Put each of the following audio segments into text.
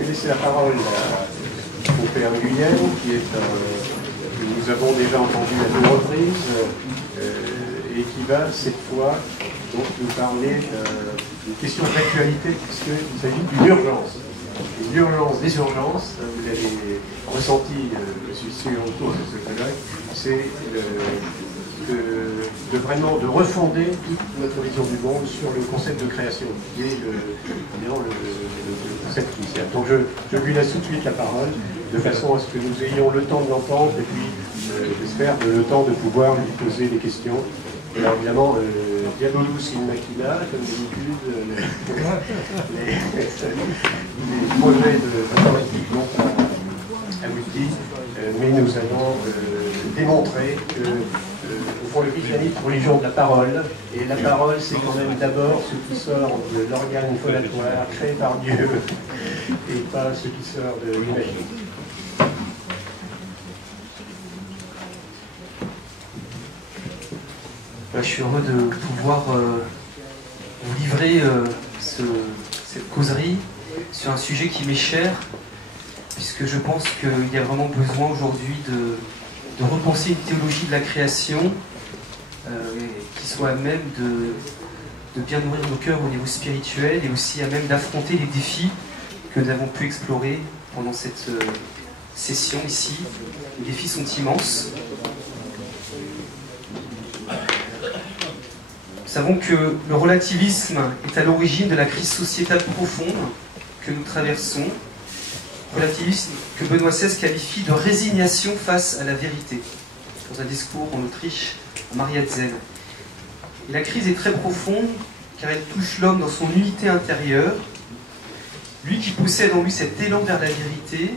vais laisser la parole au Père Guyenne, que nous avons déjà entendu à 2 reprises, et qui va cette fois donc nous parler d'une question d'actualité, puisqu'il s'agit d'une urgence. L'urgence des urgences, vous l'avez ressenti, je suis au cours de ce colloque, c'est de refonder toute notre vision du monde sur le concept de création, qui est le concept initial. Donc je lui laisse tout de suite la parole, de façon à ce que nous ayons le temps de l'entendre, et puis j'espère le temps de pouvoir lui poser des questions. Et alors évidemment, Diabolus in Machina, comme d'habitude, les projets d'informatique n'ont pas abouti, mais nous allons démontrer que au fond, le christianisme est religion de la parole, et la parole c'est quand même d'abord ce qui sort de l'organe phonatoire créé par Dieu, et pas ce qui sort de l'imaginaire. Je suis heureux de pouvoir vous livrer cette causerie sur un sujet qui m'est cher, puisque je pense qu'il y a vraiment besoin aujourd'hui de repenser une théologie de la création qui soit à même de bien nourrir nos cœurs au niveau spirituel, et aussi à même d'affronter les défis que nous avons pu explorer pendant cette session ici. Les défis sont immenses. Nous savons que le relativisme est à l'origine de la crise sociétale profonde que nous traversons. Relativisme que Benoît XVI qualifie de résignation face à la vérité, dans un discours en Autriche à Mariazell. Et la crise est très profonde car elle touche l'homme dans son unité intérieure, lui qui possède en lui cet élan vers la vérité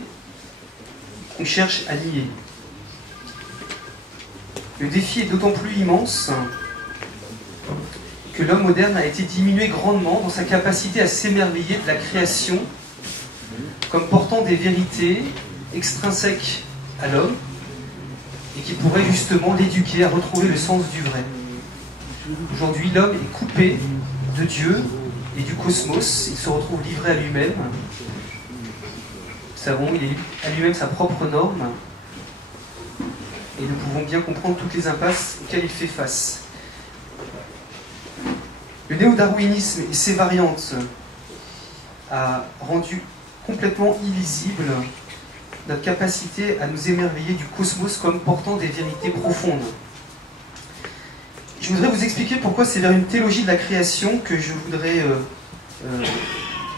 qu'on cherche à nier. Le défi est d'autant plus immense que l'homme moderne a été diminué grandement dans sa capacité à s'émerveiller de la création comme portant des vérités extrinsèques à l'homme et qui pourraient justement l'éduquer à retrouver le sens du vrai. Aujourd'hui, l'homme est coupé de Dieu et du cosmos, il se retrouve livré à lui-même. Nous savons, il est à lui-même sa propre norme, et nous pouvons bien comprendre toutes les impasses auxquelles il fait face. Le néo-darwinisme et ses variantes a rendu complètement illisible notre capacité à nous émerveiller du cosmos comme portant des vérités profondes. Je voudrais vous expliquer pourquoi c'est vers une théologie de la création que je voudrais,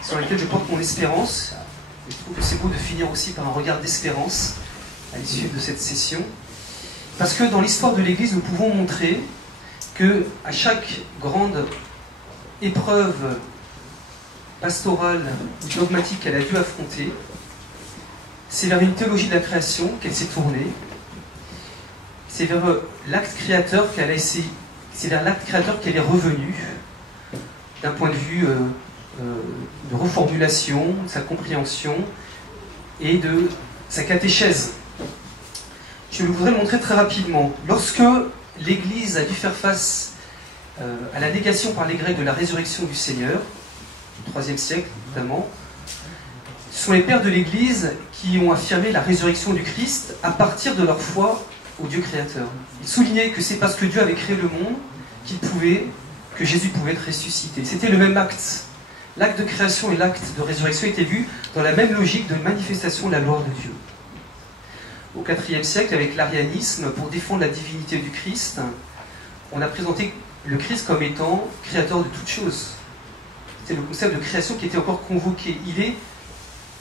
sur laquelle je porte mon espérance. Je trouve que c'est beau de finir aussi par un regard d'espérance à l'issue de cette session. Parce que dans l'histoire de l'Église, nous pouvons montrer que à chaque grande épreuve pastorale ou dogmatique qu'elle a dû affronter, c'est vers une théologie de la création qu'elle s'est tournée. C'est vers l'acte créateur qu'elle a essayé. C'est vers l'acte créateur qu'elle est revenue, d'un point de vue de reformulation, de sa compréhension et de sa catéchèse. Je voudrais le montrer très rapidement. Lorsque l'Église a dû faire face à la négation par les Grecs de la résurrection du Seigneur, au IIIe siècle notamment, ce sont les pères de l'Église qui ont affirmé la résurrection du Christ à partir de leur foi au Dieu créateur. Ils soulignaient que c'est parce que Dieu avait créé le monde que Jésus pouvait être ressuscité. C'était le même acte. L'acte de création et l'acte de résurrection étaient vus dans la même logique de manifestation de la gloire de Dieu. Au IVe siècle, avec l'arianisme, pour défendre la divinité du Christ, on a présenté le Christ comme étant créateur de toutes choses. C'était le concept de création qui était encore convoqué. Il est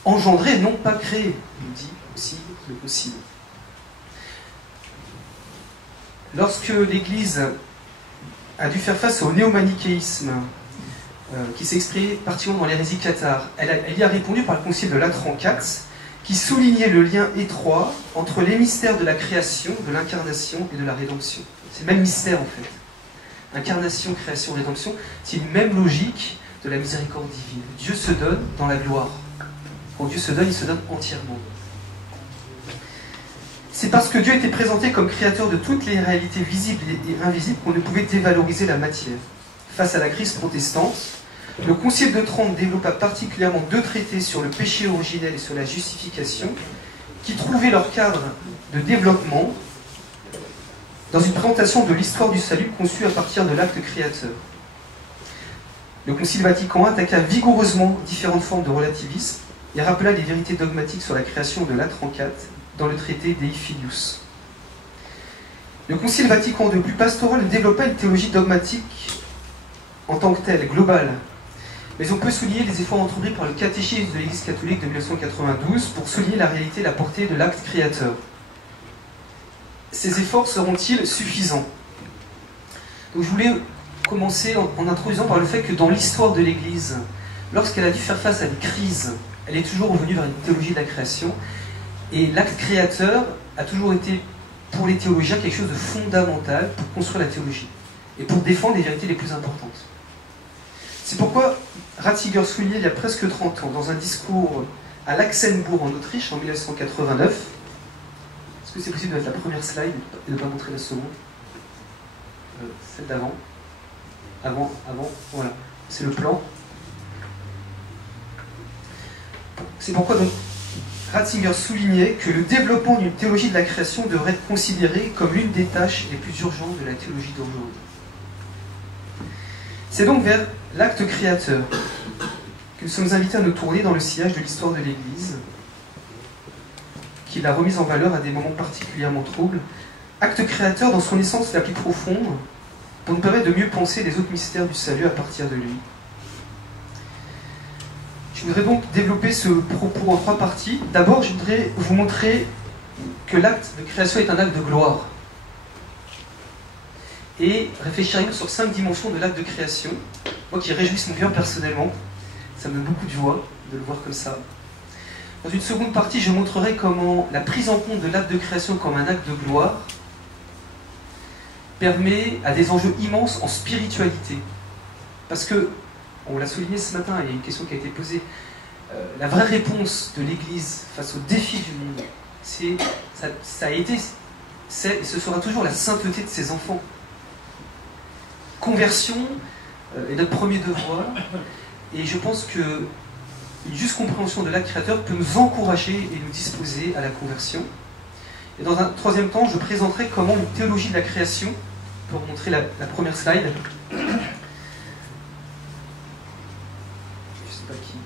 engendré, non pas créé, nous dit aussi le Concile. Lorsque l'Église a dû faire face au néo-manichéisme, qui s'est exprimé particulièrement dans l'hérésie cathare, elle y a répondu par le Concile de Latran IV, qui soulignait le lien étroit entre les mystères de la création, de l'incarnation et de la rédemption. C'est le même mystère en fait. Incarnation, création, rédemption, c'est une même logique de la miséricorde divine. Dieu se donne dans la gloire. Quand Dieu se donne, il se donne entièrement. C'est parce que Dieu était présenté comme créateur de toutes les réalités visibles et invisibles qu'on ne pouvait dévaloriser la matière. Face à la crise protestante, Le Concile de Trente développa particulièrement 2 traités sur le péché originel et sur la justification, qui trouvaient leur cadre de développement dans une présentation de l'histoire du salut conçue à partir de l'acte créateur. Le Concile Vatican I attaqua vigoureusement différentes formes de relativisme et rappela les vérités dogmatiques sur la création de l'Atre en 4 dans le traité Dei Filius. Le Concile Vatican II, plus pastoral, développa une théologie dogmatique en tant que telle, globale. Mais on peut souligner les efforts entrepris par le catéchisme de l'Église catholique de 1992 pour souligner la réalité et la portée de l'acte créateur. Ces efforts seront-ils suffisants? Donc je voulais commencer en introduisant par le fait que dans l'histoire de l'Église, lorsqu'elle a dû faire face à des crises, elle est toujours revenue vers une théologie de la création, et l'acte créateur a toujours été, pour les théologiens, quelque chose de fondamental pour construire la théologie, et pour défendre les vérités les plus importantes. C'est pourquoi Ratzinger soulignait il y a presque 30 ans, dans un discours à Laxenbourg en Autriche, en 1989, est-ce que c'est possible de mettre la première slide et de ne pas montrer la seconde? Celle d'avant. Avant, voilà. C'est le plan. C'est pourquoi donc Ratzinger soulignait que le développement d'une théologie de la création devrait être considéré comme l'une des tâches les plus urgentes de la théologie d'aujourd'hui. C'est donc vers l'acte créateur que nous sommes invités à nous tourner dans le sillage de l'histoire de l'Église, qui l'a remise en valeur à des moments particulièrement troubles. Acte créateur dans son essence la plus profonde, pour nous permettre de mieux penser les autres mystères du salut à partir de lui. Je voudrais donc développer ce propos en 3 parties. D'abord, je voudrais vous montrer que l'acte de création est un acte de gloire. Et réfléchir sur 5 dimensions de l'acte de création, moi qui réjouisse mon cœur personnellement, ça me donne beaucoup de joie de le voir comme ça. Dans une seconde partie, je montrerai comment la prise en compte de l'acte de création comme un acte de gloire permet à des enjeux immenses en spiritualité. Parce que, on l'a souligné ce matin, il y a une question qui a été posée, la vraie réponse de l'Église face aux défis du monde, ça a été, c'est et ce sera toujours la sainteté de ses enfants. Conversion est notre premier devoir, et je pense que une juste compréhension de l'acte créateur peut nous encourager et nous disposer à la conversion. Et dans un troisième temps, je présenterai comment une théologie de la création, pour montrer la première slide. Je ne sais pas qui.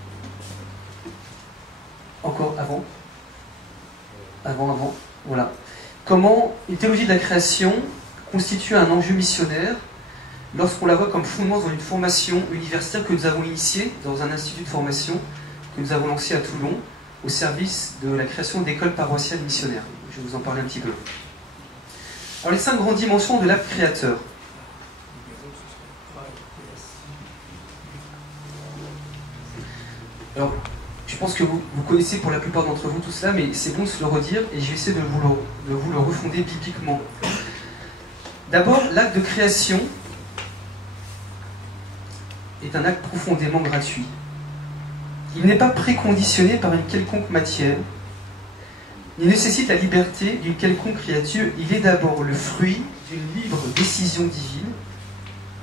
Encore avant. Avant. Voilà. Comment une théologie de la création constitue un enjeu missionnaire lorsqu'on la voit comme fondement dans une formation universitaire que nous avons initiée dans un institut de formation que nous avons lancé à Toulon au service de la création d'écoles paroissiales missionnaires. Je vais vous en parler un petit peu. Alors les 5 grandes dimensions de l'acte créateur. Alors, je pense que vous connaissez pour la plupart d'entre vous tout cela, mais c'est bon de se le redire et je vais essayer de vous le refonder bibliquement. D'abord, l'acte de création est un acte profondément gratuit. Il n'est pas préconditionné par une quelconque matière. Il nécessite la liberté d'une quelconque créature. Il est d'abord le fruit d'une libre décision divine,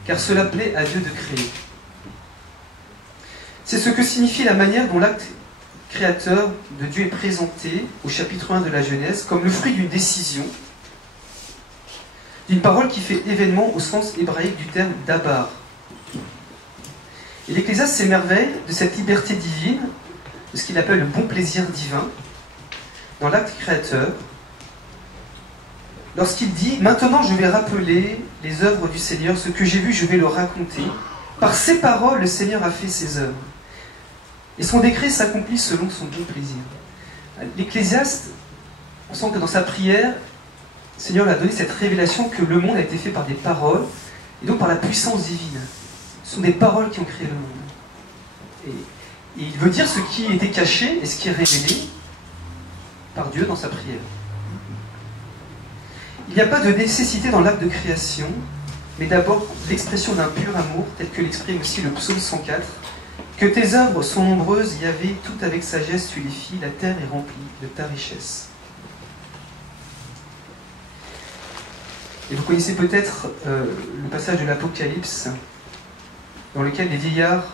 car cela plaît à Dieu de créer. C'est ce que signifie la manière dont l'acte créateur de Dieu est présenté au chapitre 1 de la Genèse, comme le fruit d'une décision, d'une parole qui fait événement au sens hébraïque du terme dabar. Et l'Ecclésiaste s'émerveille de cette liberté divine, de ce qu'il appelle le bon plaisir divin, dans l'acte créateur, lorsqu'il dit « Maintenant je vais rappeler les œuvres du Seigneur, ce que j'ai vu je vais le raconter. Par ces paroles le Seigneur a fait ses œuvres. Et son décret s'accomplit selon son bon plaisir. » L'Ecclésiaste, on sent que dans sa prière, le Seigneur lui a donné cette révélation que le monde a été fait par des paroles, et donc par la puissance divine. Ce sont des paroles qui ont créé le monde. Et il veut dire ce qui était caché et ce qui est révélé par Dieu dans sa prière. Il n'y a pas de nécessité dans l'acte de création, mais d'abord l'expression d'un pur amour, tel que l'exprime aussi le psaume 104. « Que tes œuvres sont nombreuses, Yahvé, tout avec sagesse tu les fis, la terre est remplie de ta richesse. » Et vous connaissez peut-être le passage de l'Apocalypse, dans lequel les vieillards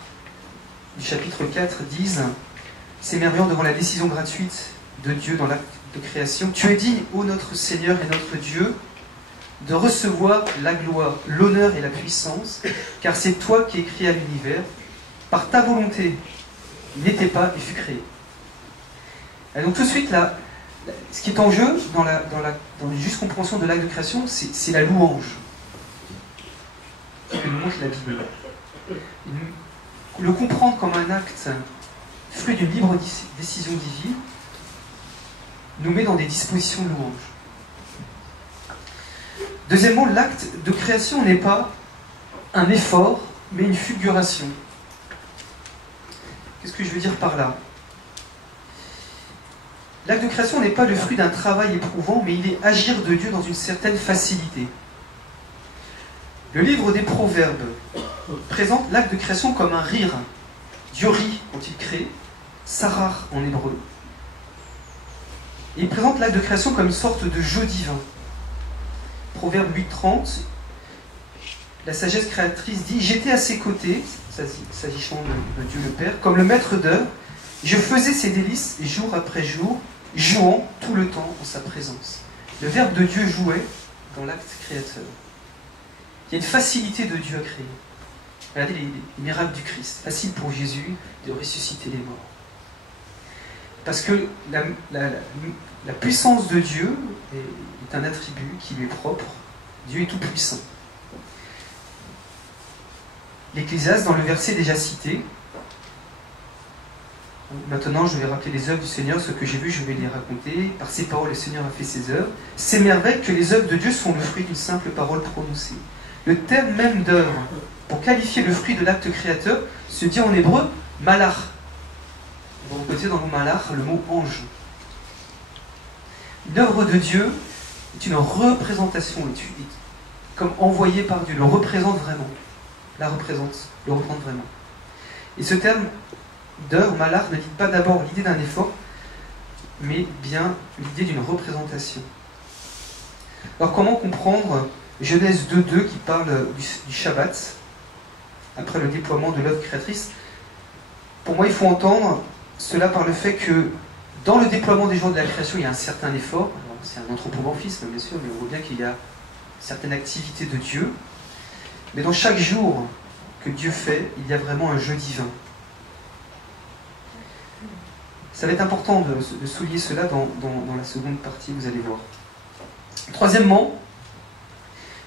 du chapitre 4 disent, s'émerveillant devant la décision gratuite de Dieu dans l'acte de création, « Tu es digne, ô notre Seigneur et notre Dieu, de recevoir la gloire, l'honneur et la puissance, car c'est toi qui es créé à l'univers. Par ta volonté, il n'était pas et fut créé. » Et donc tout de suite, là, ce qui est en jeu dans la juste compréhension de l'acte de création, c'est la louange. C'est ce que nous montre la Bible. Le comprendre comme un acte fruit d'une libre décision divine nous met dans des dispositions de louange. Deuxièmement, l'acte de création n'est pas un effort, mais une fulguration. Qu'est-ce que je veux dire par là? L'acte de création n'est pas le fruit d'un travail éprouvant, mais il est agir de Dieu dans une certaine facilité. Le livre des Proverbes présente l'acte de création comme un rire. Dieu rit quand il crée, sarar en hébreu. Et il présente l'acte de création comme une sorte de jeu divin. Proverbe 8:30, la sagesse créatrice dit « J'étais à ses côtés, s'agissant de Dieu le Père, comme le maître d'œuvre, je faisais ses délices jour après jour, jouant tout le temps en sa présence. » Le Verbe de Dieu jouait dans l'acte créateur. Il y a une facilité de Dieu à créer. Regardez les miracles du Christ. Facile pour Jésus de ressusciter les morts. Parce que la puissance de Dieu est un attribut qui lui est propre. Dieu est tout puissant. L'Ecclésiaste, dans le verset déjà cité, maintenant je vais rappeler les œuvres du Seigneur, ce que j'ai vu, je vais les raconter. Par ses paroles, le Seigneur a fait ses œuvres. C'est merveille que les œuvres de Dieu sont le fruit d'une simple parole prononcée. Le terme même d'œuvre, pour qualifier le fruit de l'acte créateur, se dit en hébreu malach. Vous reconnaissez dans le mot malach le mot ange. L'œuvre de Dieu est une représentation, comme envoyée par Dieu, le représente vraiment. Le représente vraiment. Et ce terme d'œuvre, malach, ne dit pas d'abord l'idée d'un effort, mais bien l'idée d'une représentation. Alors comment comprendre Genèse 2:2 qui parle du Shabbat, après le déploiement de l'œuvre créatrice? Pour moi, il faut entendre cela par le fait que dans le déploiement des jours de la création, il y a un certain effort. C'est un anthropomorphisme, bien sûr, mais on voit bien qu'il y a une certaine activité de Dieu. Mais dans chaque jour que Dieu fait, il y a vraiment un jeu divin. Ça va être important de souligner cela dans la seconde partie, vous allez voir. Troisièmement,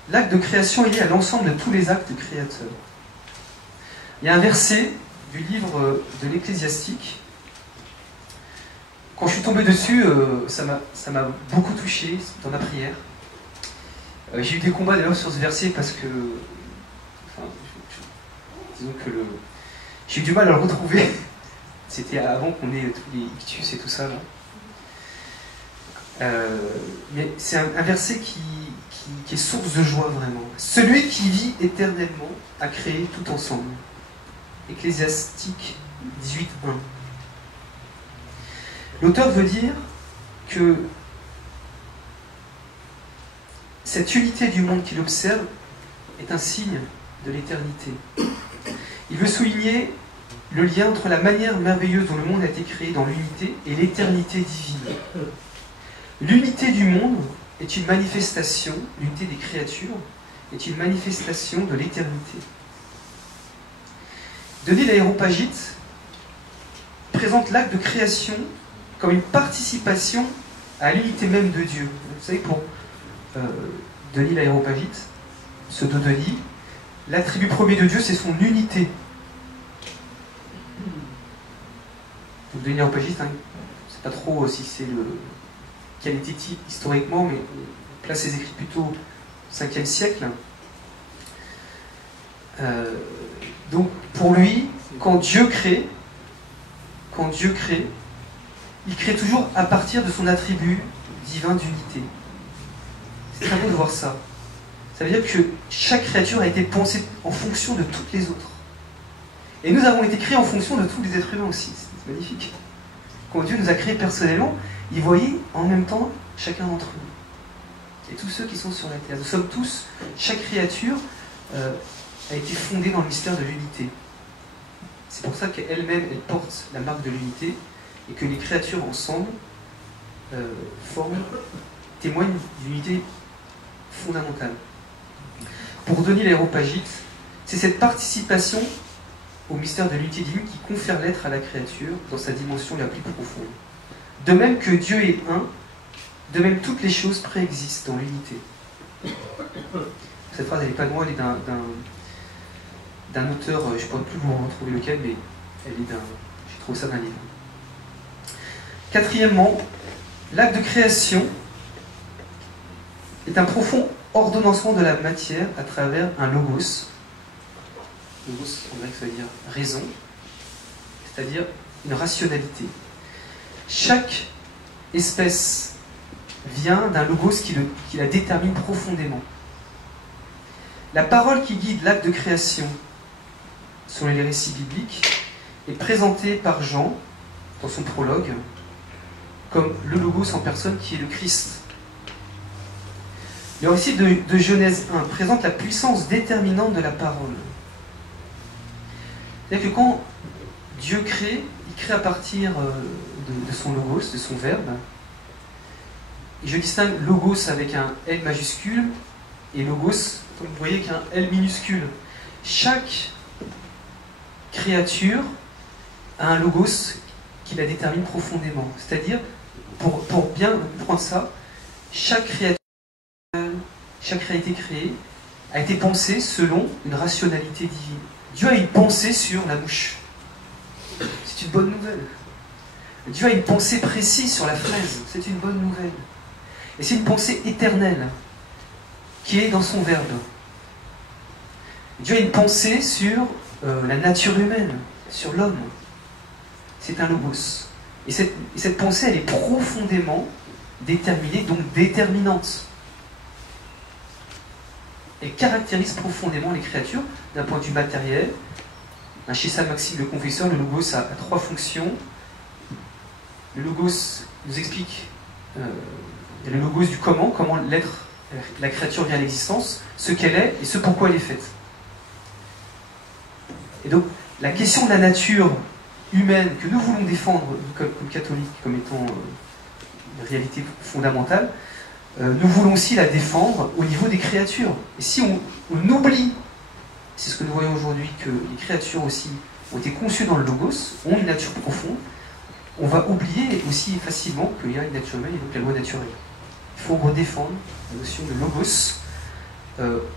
l'acte de création est lié à l'ensemble de tous les actes créateurs. Il y a un verset du livre de l'Ecclésiastique. Quand je suis tombé dessus, ça m'a beaucoup touché dans la prière. J'ai eu des combats d'ailleurs sur ce verset parce que, disons que j'ai eu du mal à le retrouver. C'était avant qu'on ait tous les ictus et tout ça là. Mais c'est un verset qui est source de joie vraiment. Celui qui vit éternellement a créé tout ensemble. Ecclésiastique 18:1. L'auteur veut dire que cette unité du monde qu'il observe est un signe de l'éternité. Il veut souligner le lien entre la manière merveilleuse dont le monde a été créé dans l'unité et l'éternité divine. L'unité du monde est une manifestation, l'unité des créatures est une manifestation de l'éternité. Denis l'Aréopagite présente l'acte de création comme une participation à l'unité même de Dieu. Vous savez, pour Denis l'Aréopagite, pseudo-Denis, l'attribut premier de Dieu, c'est son unité. Donc Denis l'Aréopagite, hein, je ne sais pas trop si c'est quel était historiquement, mais on place ses écrits plutôt au 5e siècle. Donc pour lui, quand Dieu crée, il crée toujours à partir de son attribut divin d'unité. C'est très beau de voir ça. Ça veut dire que chaque créature a été pensée en fonction de toutes les autres. Et nous avons été créés en fonction de tous les êtres humains aussi. C'est magnifique. Quand Dieu nous a créés personnellement, il voyait en même temps chacun d'entre nous. Et tous ceux qui sont sur la terre. Nous sommes tous, chaque créature a été fondée dans le mystère de l'unité. C'est pour ça qu'elle-même, elle porte la marque de l'unité, et que les créatures ensemble témoignent d'une unité fondamentale. Pour Denis l'Aréopagite, c'est cette participation au mystère de l'unité divine qui confère l'être à la créature dans sa dimension la plus profonde. De même que Dieu est un, de même toutes les choses préexistent dans l'unité. Cette phrase, elle n'est pas de moi, elle est d'un auteur, je ne pourrais plus vous retrouver lequel, mais elle est j'ai trouvé ça d'un livre. Quatrièmement, l'acte de création est un profond ordonnancement de la matière à travers un logos. Logos, en grec, ça veut dire raison, c'est-à-dire une rationalité. Chaque espèce vient d'un logos qui la détermine profondément. La parole qui guide l'acte de création, selon les récits bibliques, est présentée par Jean, dans son prologue, comme le logos en personne qui est le Christ. Le récit de Genèse 1 présente la puissance déterminante de la parole. C'est-à-dire que quand Dieu crée, il crée à partir de son logos, de son verbe. Et je distingue logos avec un L majuscule et logos, comme vous voyez, qu'un L minuscule. Chaque créature a un logos qui la détermine profondément. C'est-à-dire, pour bien comprendre ça, chaque créature, chaque réalité créée a été pensée selon une rationalité divine. Dieu a une pensée sur la mouche. C'est une bonne nouvelle. Dieu a une pensée précise sur la fraise. C'est une bonne nouvelle. Et c'est une pensée éternelle qui est dans son verbe. Dieu a une pensée sur la nature humaine, sur l'homme. C'est un logos. Et cette pensée, elle est profondément déterminée, donc déterminante. Elle caractérise profondément les créatures d'un point de vue matériel. Chez Saint Maxime le Confesseur, le logos a trois fonctions. Le logos nous explique le logos du comment l'être, la créature vient à l'existence, ce qu'elle est et ce pourquoi elle est faite. Et donc, la question de la nature humaine que nous voulons défendre comme catholiques, comme étant une réalité fondamentale, nous voulons aussi la défendre au niveau des créatures. Et si on oublie, c'est ce que nous voyons aujourd'hui, que les créatures aussi ont été conçues dans le logos, ont une nature profonde, on va oublier aussi facilement qu'il y a une nature humaine et donc la loi naturelle. Il faut redéfendre la notion de logos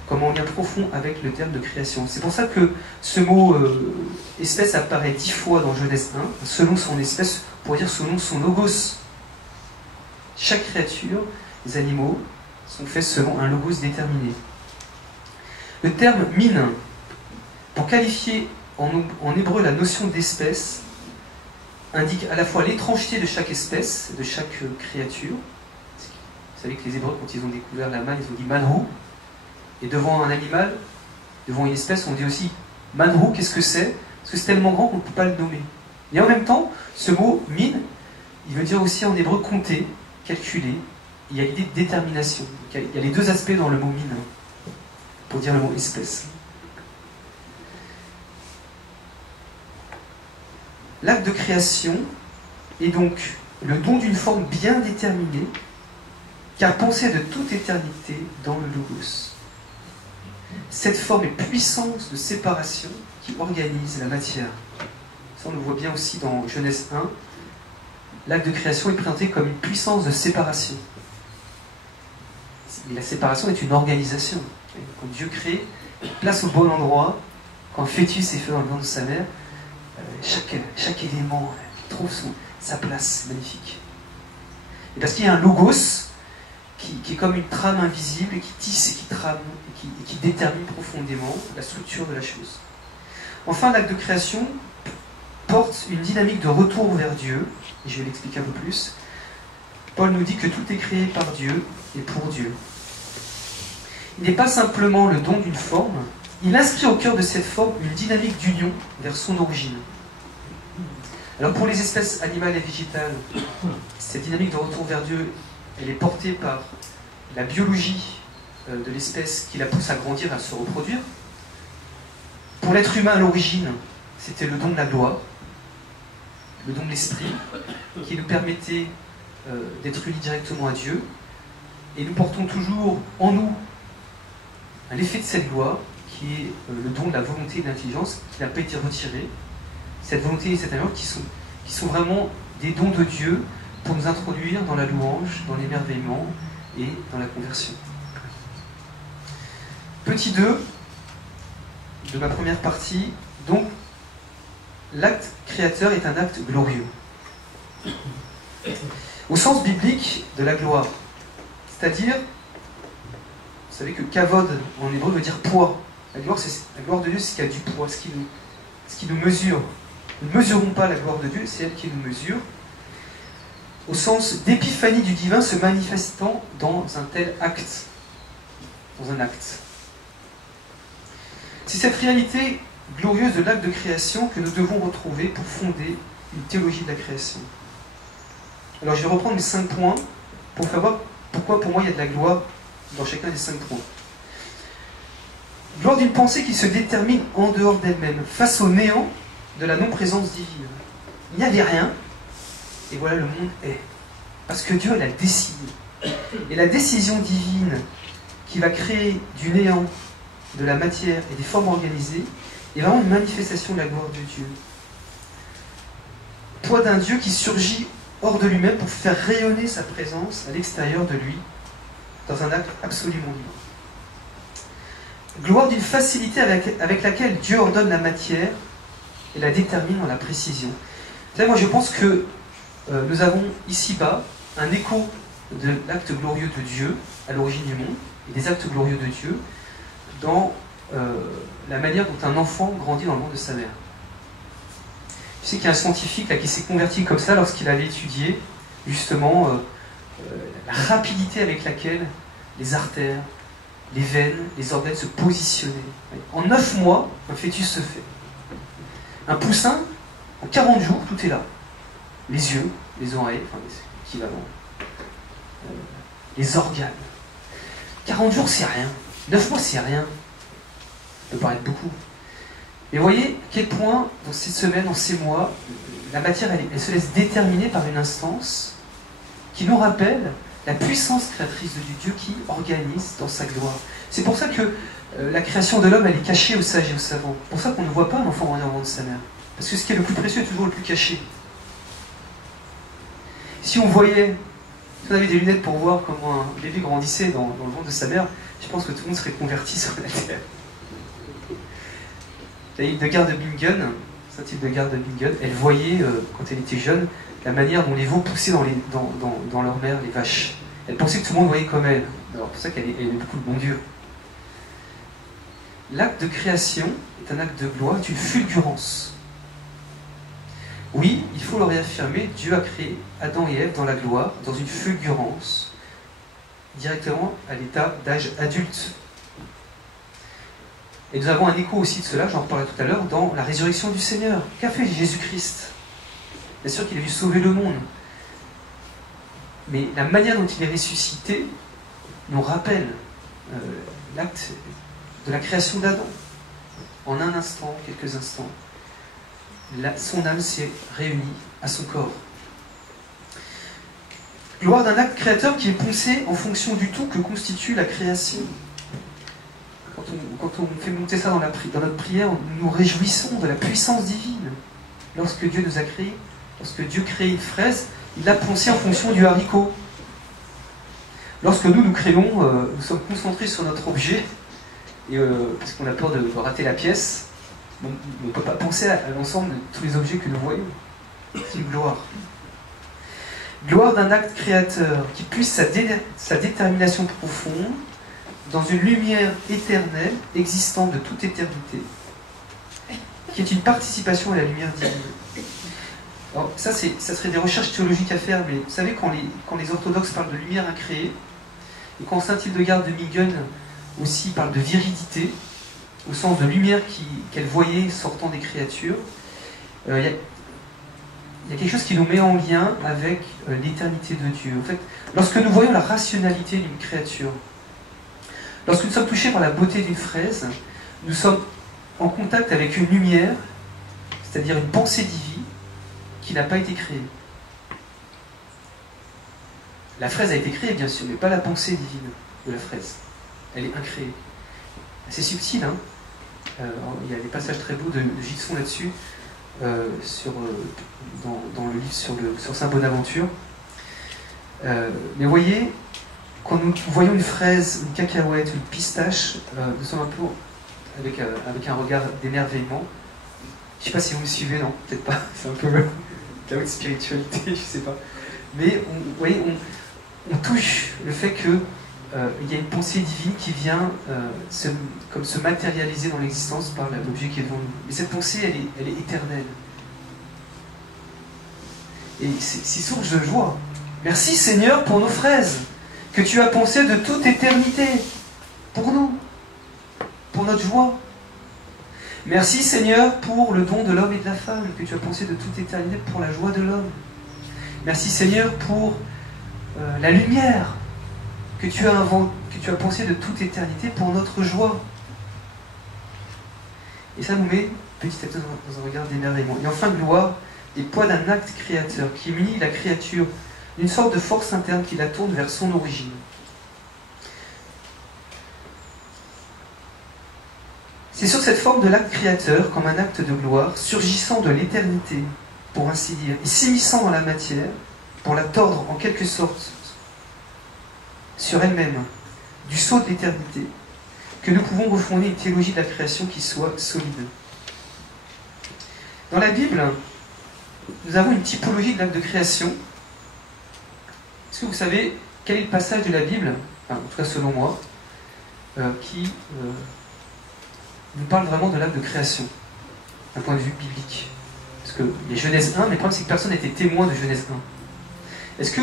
comme en lien profond avec le terme de création. C'est pour ça que ce mot espèce apparaît 10 fois dans Genèse 1, selon son espèce, pour dire selon son logos. Chaque créature, les animaux, sont faits selon un logos déterminé. Le terme mine, pour qualifier en hébreu la notion d'espèce, indique à la fois l'étrangeté de chaque espèce, de chaque créature. Vous savez que les Hébreux, quand ils ont découvert la manne, ils ont dit manrou. Et devant un animal, devant une espèce, on dit aussi manrou, qu'est-ce que c'est? Parce que c'est tellement grand qu'on ne peut pas le nommer. Et en même temps, ce mot mine, il veut dire aussi en hébreu compter, calculer. Il y a l'idée de détermination. Il y a les deux aspects dans le mot mine, pour dire le mot espèce. L'acte de création est donc le don d'une forme bien déterminée, car pensée de toute éternité dans le logos. Cette forme est puissance de séparation qui organise la matière. Ça, on le voit bien aussi dans Genèse 1. L'acte de création est présenté comme une puissance de séparation. Et la séparation est une organisation. Quand Dieu crée, il place au bon endroit, quand un fœtus est fait dans le ventre de sa mère, chaque élément trouve sa place magnifique. Et parce qu'il y a un logos qui est comme une trame invisible et qui tisse et qui trame et qui détermine profondément la structure de la chose. Enfin, l'acte de création porte une dynamique de retour vers Dieu, et je vais l'expliquer un peu plus. Paul nous dit que tout est créé par Dieu et pour Dieu. Il n'est pas simplement le don d'une forme, il inscrit au cœur de cette forme une dynamique d'union vers son origine. Alors pour les espèces animales et végétales, cette dynamique de retour vers Dieu, elle est portée par la biologie de l'espèce qui la pousse à grandir, à se reproduire. Pour l'être humain à l'origine, c'était le don de la gloire, le don de l'esprit, qui nous permettait d'être unis directement à Dieu. Et nous portons toujours en nous l'effet de cette gloire, qui est le don de la volonté et de l'intelligence, qui n'a pas été retiré. Cette volonté et cette intelligence qui sont vraiment des dons de Dieu pour nous introduire dans la louange, dans l'émerveillement et dans la conversion. Petit 2 de ma première partie, donc l'acte créateur est un acte glorieux. Au sens biblique de la gloire. C'est-à-dire, vous savez que kavod en hébreu veut dire poids. La gloire de Dieu, c'est ce qui a du poids, ce qui nous mesure. Nous ne mesurons pas la gloire de Dieu, c'est elle qui nous mesure. Au sens d'épiphanie du divin se manifestant dans un tel acte. Dans un acte. C'est cette réalité glorieuse de l'acte de création que nous devons retrouver pour fonder une théologie de la création. Alors je vais reprendre mes 5 points pour savoir pourquoi pour moi il y a de la gloire dans chacun des 5 points. Gloire d'une pensée qui se détermine en dehors d'elle-même, face au néant de la non-présence divine. Il n'y avait rien, et voilà le monde est. Parce que Dieu l'a décidé. Et la décision divine qui va créer du néant, de la matière et des formes organisées est vraiment une manifestation de la gloire de Dieu. Poids d'un Dieu qui surgit hors de lui-même pour faire rayonner sa présence à l'extérieur de lui, dans un acte absolument libre. Gloire d'une facilité avec laquelle Dieu ordonne la matière et la détermine dans la précision. Vous savez, moi je pense que nous avons ici-bas un écho de l'acte glorieux de Dieu à l'origine du monde, et des actes glorieux de Dieu dans la manière dont un enfant grandit dans le monde de sa mère. Je sais qu'il y a un scientifique là, qui s'est converti comme ça lorsqu'il avait étudié justement la rapidité avec laquelle les artères, les veines, les organes se positionnaient. En 9 mois, un fœtus se fait. Un poussin, en 40 jours, tout est là. Les yeux, les oreilles, enfin les équivalents, les organes. 40 jours, c'est rien. 9 mois, c'est rien. Ça peut paraître beaucoup. Mais voyez à quel point, dans ces semaines, dans ces mois, la matière, elle se laisse déterminer par une instance qui nous rappelle la puissance créatrice de Dieu qui organise dans sa gloire. C'est pour ça que la création de l'homme, elle est cachée aux sages et aux savants. C'est pour ça qu'on ne voit pas un enfant grandir au ventre de sa mère. Parce que ce qui est le plus précieux est toujours le plus caché. Si on voyait, si on avait des lunettes pour voir comment un bébé grandissait dans le ventre de sa mère, je pense que tout le monde serait converti sur la terre. La Hildegard de Bingen, Sainte-Hildegard de Bingen, elle voyait, quand elle était jeune, la manière dont les veaux poussaient dans leur mère, les vaches. Elle pensait que tout le monde voyait comme elle. Alors, c'est pour ça qu'elle aimait beaucoup le bon Dieu. L'acte de création est un acte de gloire, est une fulgurance. Oui, il faut le réaffirmer, Dieu a créé Adam et Ève dans la gloire, dans une fulgurance, directement à l'état d'âge adulte. Et nous avons un écho aussi de cela, j'en reparlerai tout à l'heure, dans la résurrection du Seigneur. Qu'a fait Jésus-Christ? Bien sûr qu'il a dû sauver le monde. Mais la manière dont il est ressuscité nous rappelle l'acte de la création d'Adam. En un instant, quelques instants, son âme s'est réunie à son corps. Gloire d'un acte créateur qui est pensé en fonction du tout que constitue la création. Quand on fait monter ça dans notre prière, nous nous réjouissons de la puissance divine. Lorsque Dieu nous a créés, lorsque Dieu crée une fraise, il l'a pensée en fonction du haricot. Lorsque nous créons, nous sommes concentrés sur notre objet, et parce qu'on a peur de rater la pièce, on ne peut pas penser à l'ensemble de tous les objets que nous voyons. C'est une gloire. Gloire d'un acte créateur qui puise sa détermination profonde dans une lumière éternelle existant de toute éternité, qui est une participation à la lumière divine. Alors ça serait des recherches théologiques à faire, mais vous savez, quand les orthodoxes parlent de lumière incréée, et quand Sainte-Hildegard de Bingen aussi parle de viridité, au sens de lumière qu'elle voyait sortant des créatures, il y a quelque chose qui nous met en lien avec l'éternité de Dieu. En fait, lorsque nous voyons la rationalité d'une créature, lorsque nous sommes touchés par la beauté d'une fraise, nous sommes en contact avec une lumière c'est-à-dire une pensée divine qui n'a pas été créée. La fraise a été créée, bien sûr, mais pas la pensée divine de la fraise. Elle est incréée. C'est subtil, hein. Il y a des passages très beaux de Gilson là-dessus, dans le livre sur Saint Bonaventure. Mais vous voyez, quand nous voyons une fraise, une cacahuète, une pistache, nous sommes un peu avec un regard d'émerveillement. Je ne sais pas si vous me suivez, non, peut-être pas, c'est un peu le chaos de spiritualité, je ne sais pas. Mais vous voyez, on touche le fait qu'il y a une pensée divine qui vient se matérialiser dans l'existence par l'objet qui est devant nous. Mais cette pensée, elle est éternelle. Et c'est source de joie. Merci Seigneur pour nos fraises, que tu as pensé de toute éternité, pour nous, pour notre joie. Merci Seigneur pour le don de l'homme et de la femme, que tu as pensé de toute éternité pour la joie de l'homme. Merci Seigneur pour la lumière, que tu as pensé de toute éternité pour notre joie. Et ça nous met petit à petit dans un regard d'émerveillement. Et enfin, gloire, des poids d'un acte créateur qui unit la créature d'une sorte de force interne qui la tourne vers son origine. C'est sur cette forme de l'acte créateur, comme un acte de gloire, surgissant de l'éternité, pour ainsi dire, et s'immisçant dans la matière, pour la tordre en quelque sorte sur elle-même, du sceau de l'éternité, que nous pouvons refonder une théologie de la création qui soit solide. Dans la Bible, nous avons une typologie de l'acte de création. Est-ce que vous savez quel est le passage de la Bible, enfin, en tout cas selon moi, qui nous parle vraiment de l'acte de création, d'un point de vue biblique? Parce que les Genèse 1, mais le problème c'est que personne n'était témoin de Genèse 1. Est-ce que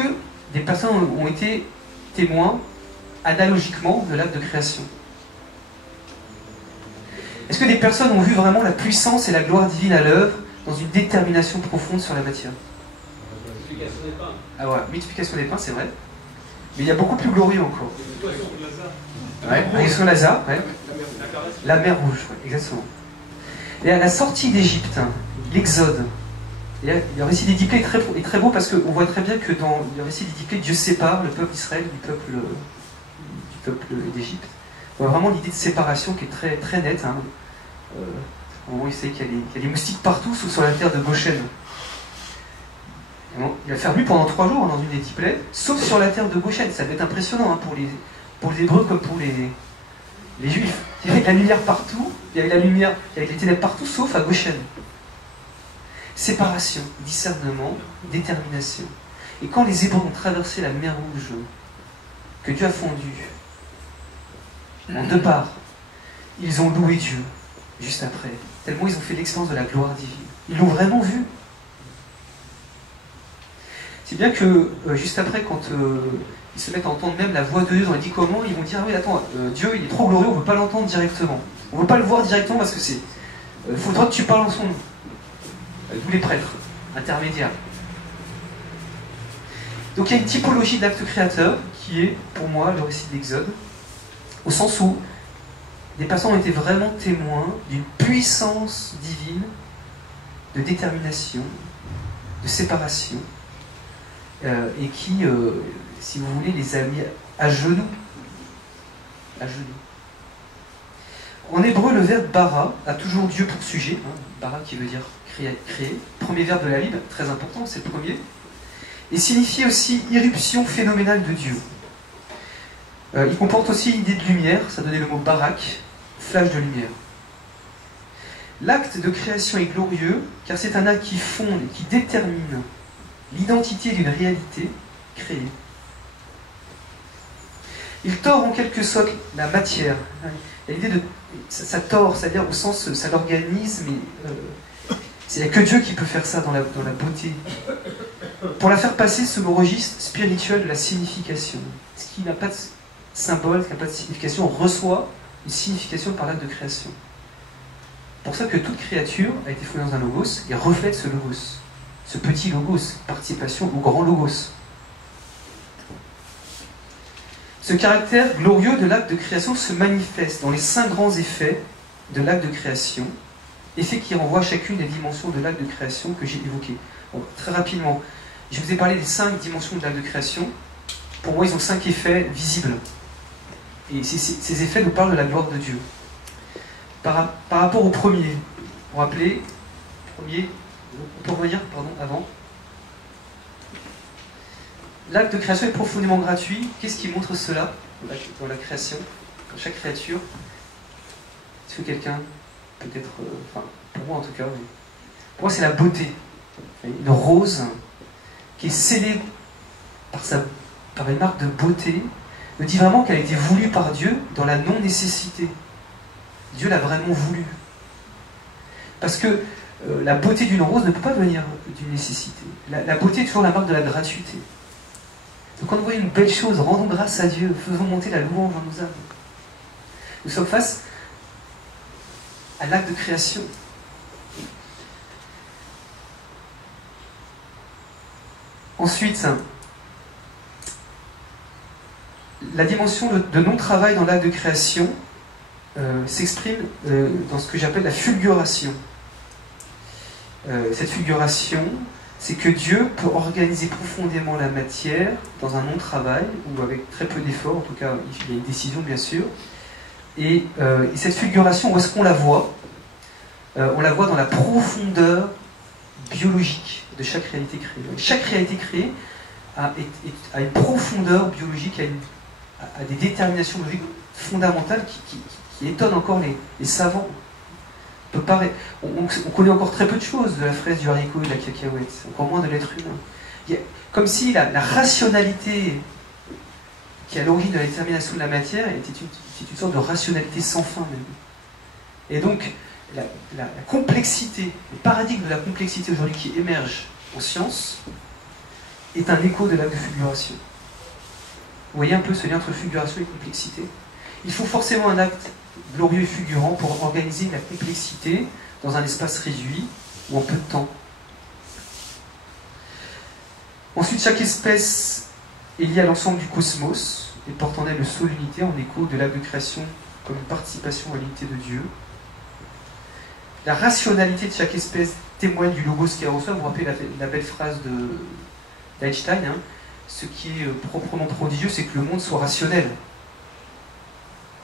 des personnes ont été témoins analogiquement de l'acte de création? Est-ce que des personnes ont vu vraiment la puissance et la gloire divine à l'œuvre dans une détermination profonde sur la matière? Multiplication des pains. Ah voilà, multiplication des pains, c'est vrai. Mais il y a beaucoup plus glorieux encore. Avec Lazare, ouais. La mer Rouge, ouais, exactement. Et à la sortie d'Égypte, l'Exode, le récit d'Édiplé est très beau parce qu'on voit très bien que dans le récit d'Édiplé, Dieu sépare le peuple d'Israël du peuple d'Égypte. On voit vraiment l'idée de séparation qui est très, très nette. Hein. Au moment où il sait qu'il y a des moustiques partout, sauf sur la terre de Goshen. Il a fermé pendant 3 jours dans une des Édiplé, sauf sur la terre de Goshen. Ça devait être impressionnant hein, pour les Hébreux comme pour les Juifs. Il y avait de la lumière partout, il y avait les ténèbres partout, sauf à Goshen. Séparation, discernement, détermination. Et quand les Hébreux ont traversé la mer Rouge, que Dieu a fondue, en 2 parts, ils ont loué Dieu, juste après. Tellement ils ont fait l'expérience de la gloire divine. Ils l'ont vraiment vu. C'est bien que, juste après, quand ils se mettent à entendre même la voix de Dieu dans les 10 commandements, ils vont dire, ah oui, attends, Dieu, il est trop glorieux, on ne peut pas l'entendre directement. On ne veut pas le voir directement parce que c'est... Il faudra que tu parles en son nom. D'où les prêtres, intermédiaires. Donc il y a une typologie d'acte créateur qui est, pour moi, le récit d'Exode, au sens où des personnes ont été vraiment témoins d'une puissance divine, de détermination, de séparation, et qui, si vous voulez, les a mis à genoux. À genoux. En hébreu, le verbe bara a toujours Dieu pour sujet, hein, bara qui veut dire créer. Premier verbe de la Bible, très important, c'est le premier. Et signifie aussi irruption phénoménale de Dieu. Il comporte aussi l'idée de lumière, ça donnait le mot barak, flash de lumière. L'acte de création est glorieux, car c'est un acte qui fonde et qui détermine l'identité d'une réalité créée. Il tord en quelque sorte la matière. L'idée de ça tord, c'est-à-dire au sens ça l'organise, mais il n'y a que Dieu qui peut faire ça dans la beauté. Pour la faire passer sous le registre spirituel de la signification. Ce qui n'a pas de symbole, ce qui n'a pas de signification, reçoit une signification par l'acte de création. C'est pour ça que toute créature a été fondée dans un logos et reflète ce logos. Ce petit logos, participation au grand logos. Ce caractère glorieux de l'acte de création se manifeste dans les 5 grands effets de l'acte de création effet qui renvoie à chacune des dimensions de l'acte de création que j'ai évoqué. Bon, très rapidement, je vous ai parlé des 5 dimensions de l'acte de création. Pour moi, ils ont 5 effets visibles. Et ces effets nous parlent de la gloire de Dieu. Par rapport au premier, vous vous rappelez, premier, on peut revenir, pardon, avant. L'acte de création est profondément gratuit. Qu'est-ce qui montre cela dans la création, dans chaque créature? Est-ce que quelqu'un, peut-être, enfin, pour moi en tout cas, oui. Pour moi c'est la beauté. Une rose qui est scellée par une marque de beauté, me dit vraiment qu'elle a été voulue par Dieu dans la non-nécessité. Dieu l'a vraiment voulu. Parce que la beauté d'une rose ne peut pas venir d'une nécessité. La beauté est toujours la marque de la gratuité. Donc quand on voit une belle chose, rendons grâce à Dieu, faisons monter la louange dans nos âmes. Nous sommes face à l'acte de création. Ensuite, la dimension de non-travail dans l'acte de création s'exprime dans ce que j'appelle la fulguration. Cette fulguration, c'est que Dieu peut organiser profondément la matière dans un non-travail, ou avec très peu d'efforts, en tout cas il y a une décision bien sûr. Et cette fulguration, où est-ce qu'on la voit? On la voit dans la profondeur biologique de chaque réalité créée. Chaque réalité créée a une profondeur biologique, a des déterminations logiques fondamentales qui étonnent encore les savants. On connaît encore très peu de choses de la fraise, du haricot et de la cacahuète, encore moins de l'être humain. Comme si la rationalité qui est à l'origine de la détermination de la matière était une sorte de rationalité sans fin même. Et donc, la complexité, le paradigme de la complexité aujourd'hui qui émerge en science est un écho de l'acte de fulguration. Vous voyez un peu ce lien entre fulguration et complexité. Il faut forcément un acte glorieux et fulgurant pour organiser la complexité dans un espace réduit ou en peu de temps. Ensuite, chaque espèce est liée à l'ensemble du cosmos et porte en elle le sceau d'unité en écho de l'acte de création comme une participation à l'unité de Dieu. La rationalité de chaque espèce témoigne du logos qui reçoit. Vous vous rappelez la belle phrase d'Einstein, hein, ce qui est proprement prodigieux, c'est que le monde soit rationnel.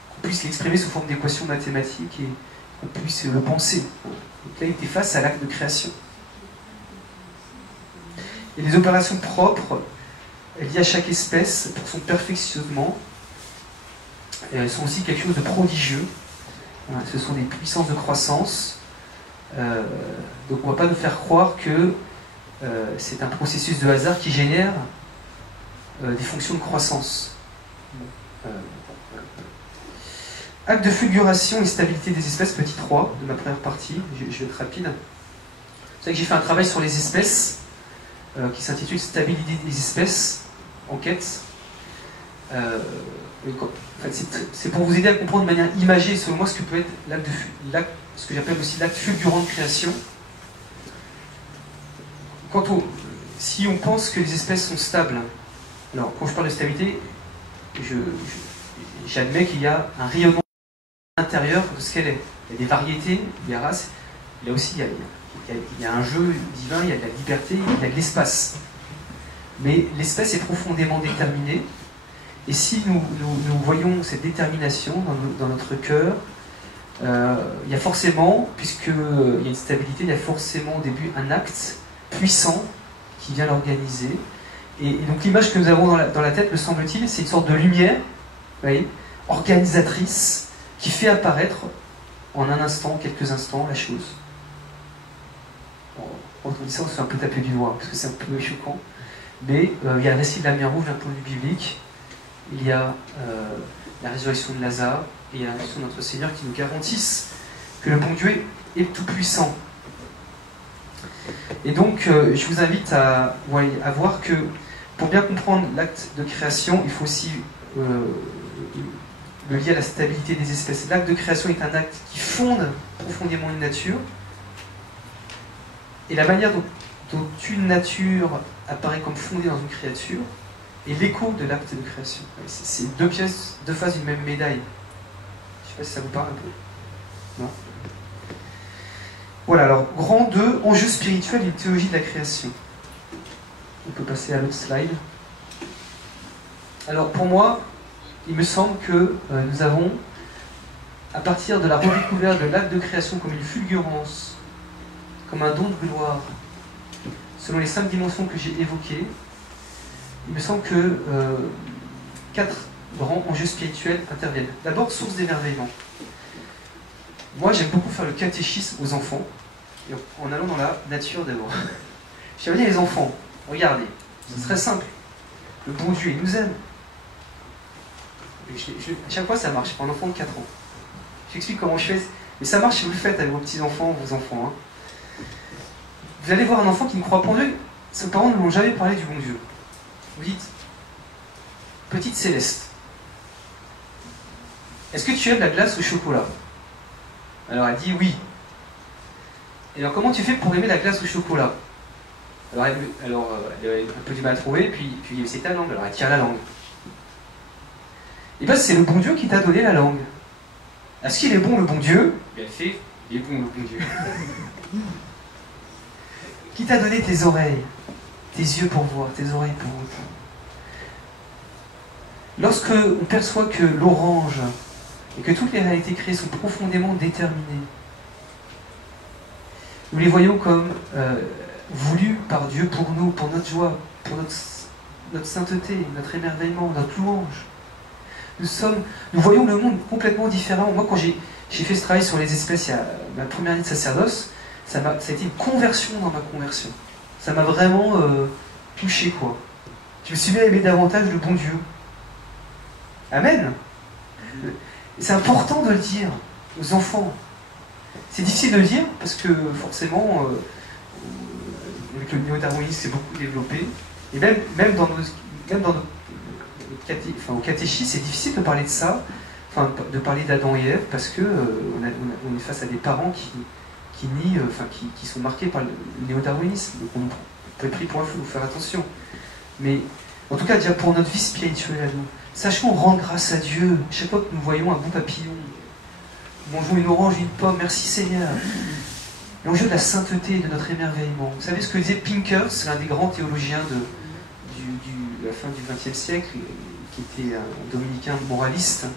Qu'on puisse l'exprimer sous forme d'équations mathématiques et qu'on puisse le penser. Donc là, il était face à l'acte de création. Et les opérations propres liées à chaque espèce pour son perfectionnement, elles sont aussi quelque chose de prodigieux. Ce sont des puissances de croissance. Donc on ne va pas nous faire croire que c'est un processus de hasard qui génère des fonctions de croissance. Acte de fulguration et stabilité des espèces, petit 3 de ma première partie, je vais être rapide. Vous savez que j'ai fait un travail sur les espèces qui s'intitule Stabilité des espèces, enquête. C'est pour vous aider à comprendre de manière imagée, selon moi, ce que peut être ce que j'appelle aussi l'acte fulgurant de création. Si on pense que les espèces sont stables, alors quand je parle de stabilité, j'admets qu'il y a un rayonnement intérieur de ce qu'elle est. Il y a des variétés, des races, là aussi il y a un jeu divin, il y a de la liberté, il y a de l'espace. Mais l'espèce est profondément déterminée. Et si nous voyons cette détermination dans notre cœur, il y a forcément, puisqu'il y a une stabilité, il y a forcément au début un acte puissant qui vient l'organiser. Et donc l'image que nous avons dans la tête, me semble-t-il, c'est une sorte de lumière, vous voyez, organisatrice, qui fait apparaître en un instant, quelques instants, la chose. Bon, quand on dit ça, on se fait un peu taper du doigt, parce que c'est un peu choquant. Mais il y a le récit de la mer rouge d'un point de vue biblique. Il y a la résurrection de Lazare et la résurrection de notre Seigneur qui nous garantissent que le bon Dieu est tout puissant. Et donc, je vous invite à voir que pour bien comprendre l'acte de création, il faut aussi le lier à la stabilité des espèces. L'acte de création est un acte qui fonde profondément une nature. Et la manière dont une nature apparaît comme fondée dans une créature est l'écho de l'acte de création. C'est deux faces d'une même médaille. Je ne sais pas si ça vous parle un peu. Non ? Voilà, alors, grand 2, enjeu spirituel et une théologie de la création. On peut passer à l'autre slide. Alors, pour moi, il me semble que nous avons, à partir de la redécouverte de l'acte de création comme une fulgurance, comme un don de gloire, selon les 5 dimensions que j'ai évoquées, il me semble que 4 grands enjeux spirituels interviennent. D'abord, source d'émerveillement. Moi, j'aime beaucoup faire le catéchisme aux enfants, en allant dans la nature d'abord. Je dis, les enfants, regardez, ce serait simple. Le bon Dieu, il nous aime. À chaque fois, ça marche. Pour un enfant de 4 ans. Je t'explique comment je fais. Mais ça marche si vous le faites avec vos petits-enfants, vos enfants. Hein. Vous allez voir un enfant qui ne croit pas en Dieu. Ses parents ne lui ont jamais parlé du bon Dieu. Vous dites, petite Céleste, est-ce que tu aimes la glace au chocolat? Alors elle dit oui. Et alors comment tu fais pour aimer la glace au chocolat? Alors elle a un peu du mal à trouver, puis c'est ta langue. Alors elle tire la langue. Et bien c'est le bon Dieu qui t'a donné la langue. Est-ce qu'il est bon le bon Dieu? Elle fait, il est bon le bon Dieu. Qui t'a donné tes oreilles, tes yeux pour voir, tes oreilles pour entendre? Lorsque on perçoit que l'orange et que toutes les réalités créées sont profondément déterminées, nous les voyons comme voulues par Dieu pour nous, pour notre joie, pour notre sainteté, notre émerveillement, notre louange. Nous voyons le monde complètement différemment. Moi, quand j'ai fait ce travail sur les espèces, il y a ma première année de sacerdoce, ça a été une conversion dans ma conversion. Ça m'a vraiment touché, quoi. Je me suis bien aimé davantage le bon Dieu. Amen. C'est important de le dire aux enfants. C'est difficile de le dire parce que forcément, avec le néo-darwinisme, c'est beaucoup développé. Et même dans nos au catéchisme, c'est difficile de parler de ça, de parler d'Adam et Ève, parce que on est face à des parents qui nient, qui sont marqués par le néo-darwinisme. Donc on peut être pris pour un fou, il faut faire attention. Mais en tout cas, déjà pour notre vie spirituelle à nous, sachons rendre grâce à Dieu. Chaque fois que nous voyons un bon papillon, mangeons une orange, une pomme, merci Seigneur. L'enjeu de la sainteté, de notre émerveillement. Vous savez ce que disait Pinkers, l'un des grands théologiens de la fin du XXe siècle, qui était un dominicain moraliste.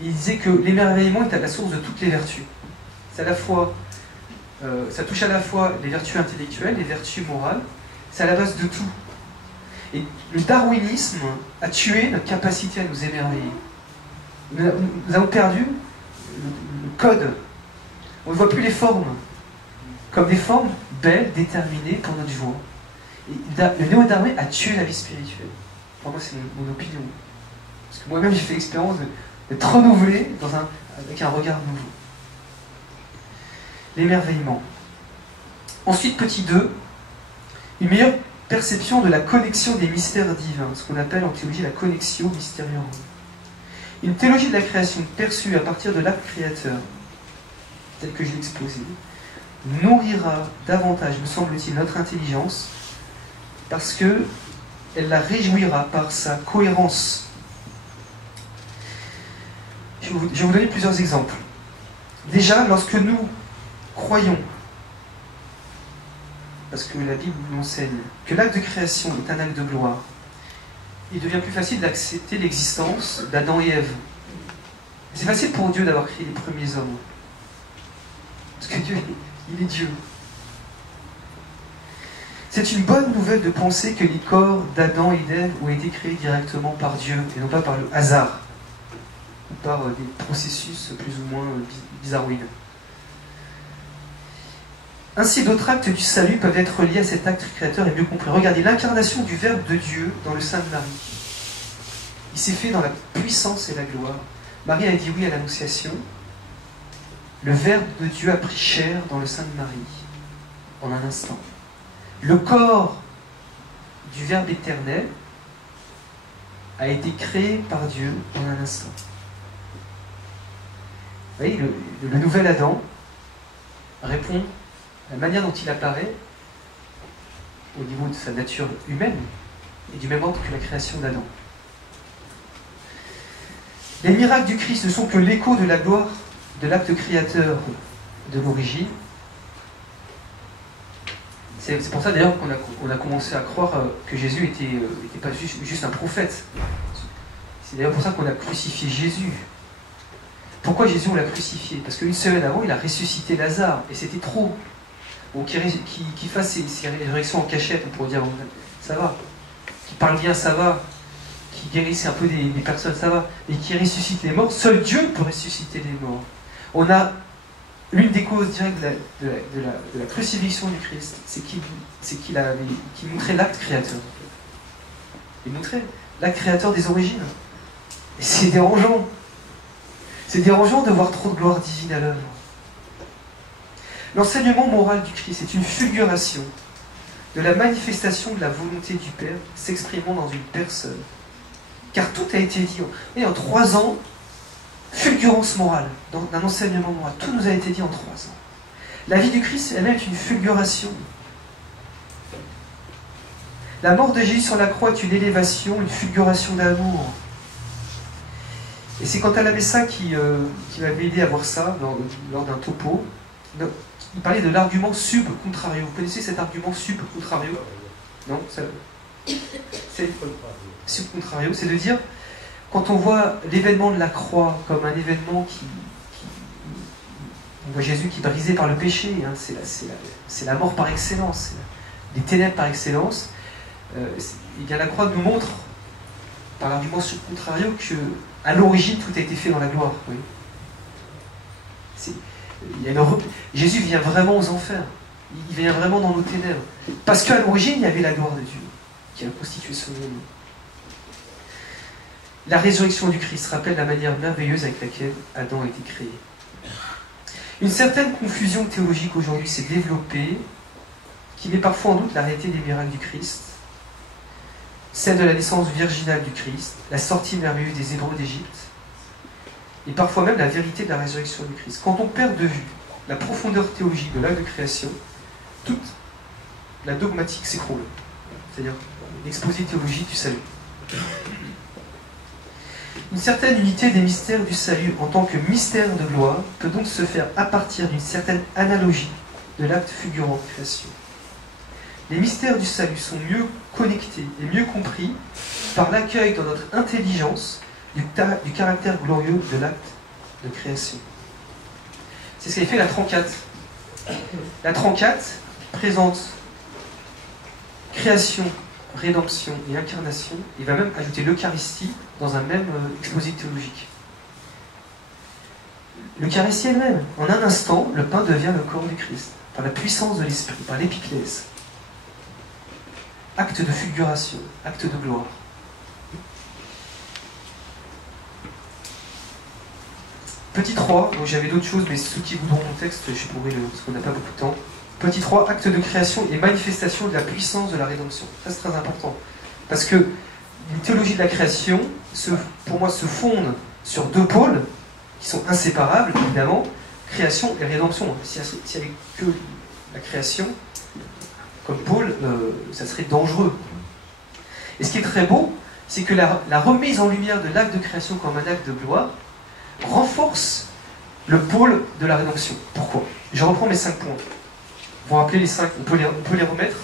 Il disait que l'émerveillement est à la source de toutes les vertus. C'est à la fois, ça touche à la fois les vertus intellectuelles, les vertus morales, c'est à la base de tout. Et le darwinisme a tué notre capacité à nous émerveiller. Nous avons perdu le code. On ne voit plus les formes comme des formes belles, déterminées pour notre joie. Et le néo-darwin a tué la vie spirituelle. Pour moi, c'est mon opinion. Parce que moi-même, j'ai fait l'expérience d'être renouvelé avec un regard nouveau. L'émerveillement. Ensuite, petit 2, une meilleure perception de la connexion des mystères divins, ce qu'on appelle en théologie la connexio mysterium. Une théologie de la création perçue à partir de l'acte créateur, tel que je l'ai exposé, nourrira davantage, me semble-t-il, notre intelligence, parce qu'elle la réjouira par sa cohérence. Je vais vous donner plusieurs exemples. Déjà, lorsque nous croyons, parce que la Bible nous enseigne, que l'acte de création est un acte de gloire, il devient plus facile d'accepter l'existence d'Adam et Ève. C'est facile pour Dieu d'avoir créé les premiers hommes. Parce que Dieu, il est Dieu. C'est une bonne nouvelle de penser que les corps d'Adam et d'Ève ont été créés directement par Dieu, et non pas par le hasard, ou par des processus plus ou moins bizarroïdes. Ainsi, d'autres actes du salut peuvent être liés à cet acte créateur et mieux compris. Regardez, l'incarnation du Verbe de Dieu dans le sein de Marie. Il s'est fait dans la puissance et la gloire. Marie a dit oui à l'Annonciation. Le Verbe de Dieu a pris chair dans le sein de Marie, en un instant. Le corps du Verbe éternel a été créé par Dieu en un instant. Vous voyez, le nouvel Adam répond à la manière dont il apparaît au niveau de sa nature humaine et du même ordre que la création d'Adam. Les miracles du Christ ne sont que l'écho de la gloire de l'acte créateur de l'origine, C'est pour ça d'ailleurs qu'on a commencé à croire que Jésus était pas juste un prophète. C'est d'ailleurs pour ça qu'on a crucifié Jésus. Pourquoi Jésus on l'a crucifié? Parce qu'une semaine avant, il a ressuscité Lazare, et c'était trop. Bon, qu'il fasse ses résurrections en cachette, on pourrait dire, bon, ça va. Qu'il parle bien, ça va. Qu'il guérisse un peu des personnes, ça va. Et qu'il ressuscite les morts, seul Dieu peut ressusciter les morts. On a l'une des causes directes de la crucifixion du Christ, c'est qu'il montrait l'acte créateur. Il montrait l'acte créateur des origines. Et c'est dérangeant. C'est dérangeant de voir trop de gloire divine à l'œuvre. L'enseignement moral du Christ est une fulguration de la manifestation de la volonté du Père s'exprimant dans une personne. Car tout a été dit. Et en 3 ans, fulgurance morale, d'un enseignement moral. Tout nous a été dit en 3 ans. La vie du Christ elle-même est une fulguration. La mort de Jésus sur la croix est une élévation, une fulguration d'amour. Et c'est quand l'abbé Ça qui m'avait aidé à voir ça lors d'un topo. Il parlait de l'argument sub contrario. Vous connaissez cet argument sub contrario? Non, c'est sub contrario, c'est de dire, quand on voit l'événement de la croix comme un événement on voit Jésus qui est brisé par le péché, hein, c'est la mort par excellence, les ténèbres par excellence, et bien la croix nous montre, par l'argument sub contrario, que à l'origine tout a été fait dans la gloire. Oui. Jésus vient vraiment aux enfers. Il vient vraiment dans nos ténèbres. Parce qu'à l'origine, il y avait la gloire de Dieu qui a constitué ce monde. La résurrection du Christ rappelle la manière merveilleuse avec laquelle Adam a été créé. Une certaine confusion théologique aujourd'hui s'est développée, qui met parfois en doute la réalité des miracles du Christ, celle de la naissance virginale du Christ, la sortie merveilleuse des Hébreux d'Égypte, et parfois même la vérité de la résurrection du Christ. Quand on perd de vue la profondeur théologique de l'acte de création, toute la dogmatique s'écroule, c'est-à-dire l'exposé théologique du salut. Une certaine unité des mystères du salut en tant que mystère de gloire peut donc se faire à partir d'une certaine analogie de l'acte fulgurant de création. Les mystères du salut sont mieux connectés et mieux compris par l'accueil dans notre intelligence du caractère glorieux de l'acte de création. C'est ce qu'a fait la 34. La 34 présente création, rédemption et incarnation. Il va même ajouter l'Eucharistie dans un même exposé théologique. L'Eucharistie elle-même, en un instant, le pain devient le corps du Christ, par la puissance de l'Esprit, par l'épiclèse. Acte de fulguration, acte de gloire. Petit 3, donc j'avais d'autres choses, mais ceux qui voudront mon texte, je pourrais parce qu'on n'a pas beaucoup de temps. Petit 3, acte de création et manifestation de la puissance de la rédemption. Ça c'est très important. Parce que une théologie de la création, pour moi, se fonde sur 2 pôles qui sont inséparables, évidemment, création et rédemption. S'il n'y avait que la création, comme pôle, ça serait dangereux. Et ce qui est très beau, c'est que la remise en lumière de l'acte de création comme un acte de gloire renforce le pôle de la rédemption. Pourquoi? Je reprends mes 5 points. Vous vous rappelez les 5, on peut les remettre.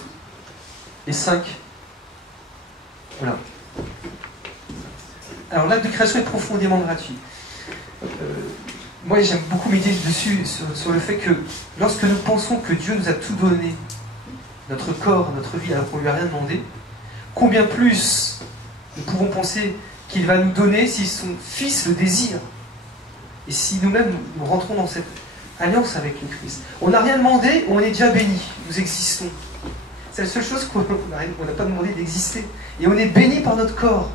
Les 5. Voilà. Alors l'acte de création est profondément gratuit. Moi j'aime beaucoup méditer dessus, sur le fait que lorsque nous pensons que Dieu nous a tout donné, notre corps, notre vie, alors qu'on ne lui a rien demandé, combien plus nous pouvons penser qu'il va nous donner si son Fils le désire. Et si nous-mêmes nous rentrons dans cette alliance avec le Christ. On n'a rien demandé, on est déjà béni. Nous existons. C'est la seule chose qu'on n'a pas demandé d'exister. Et on est béni par notre corps,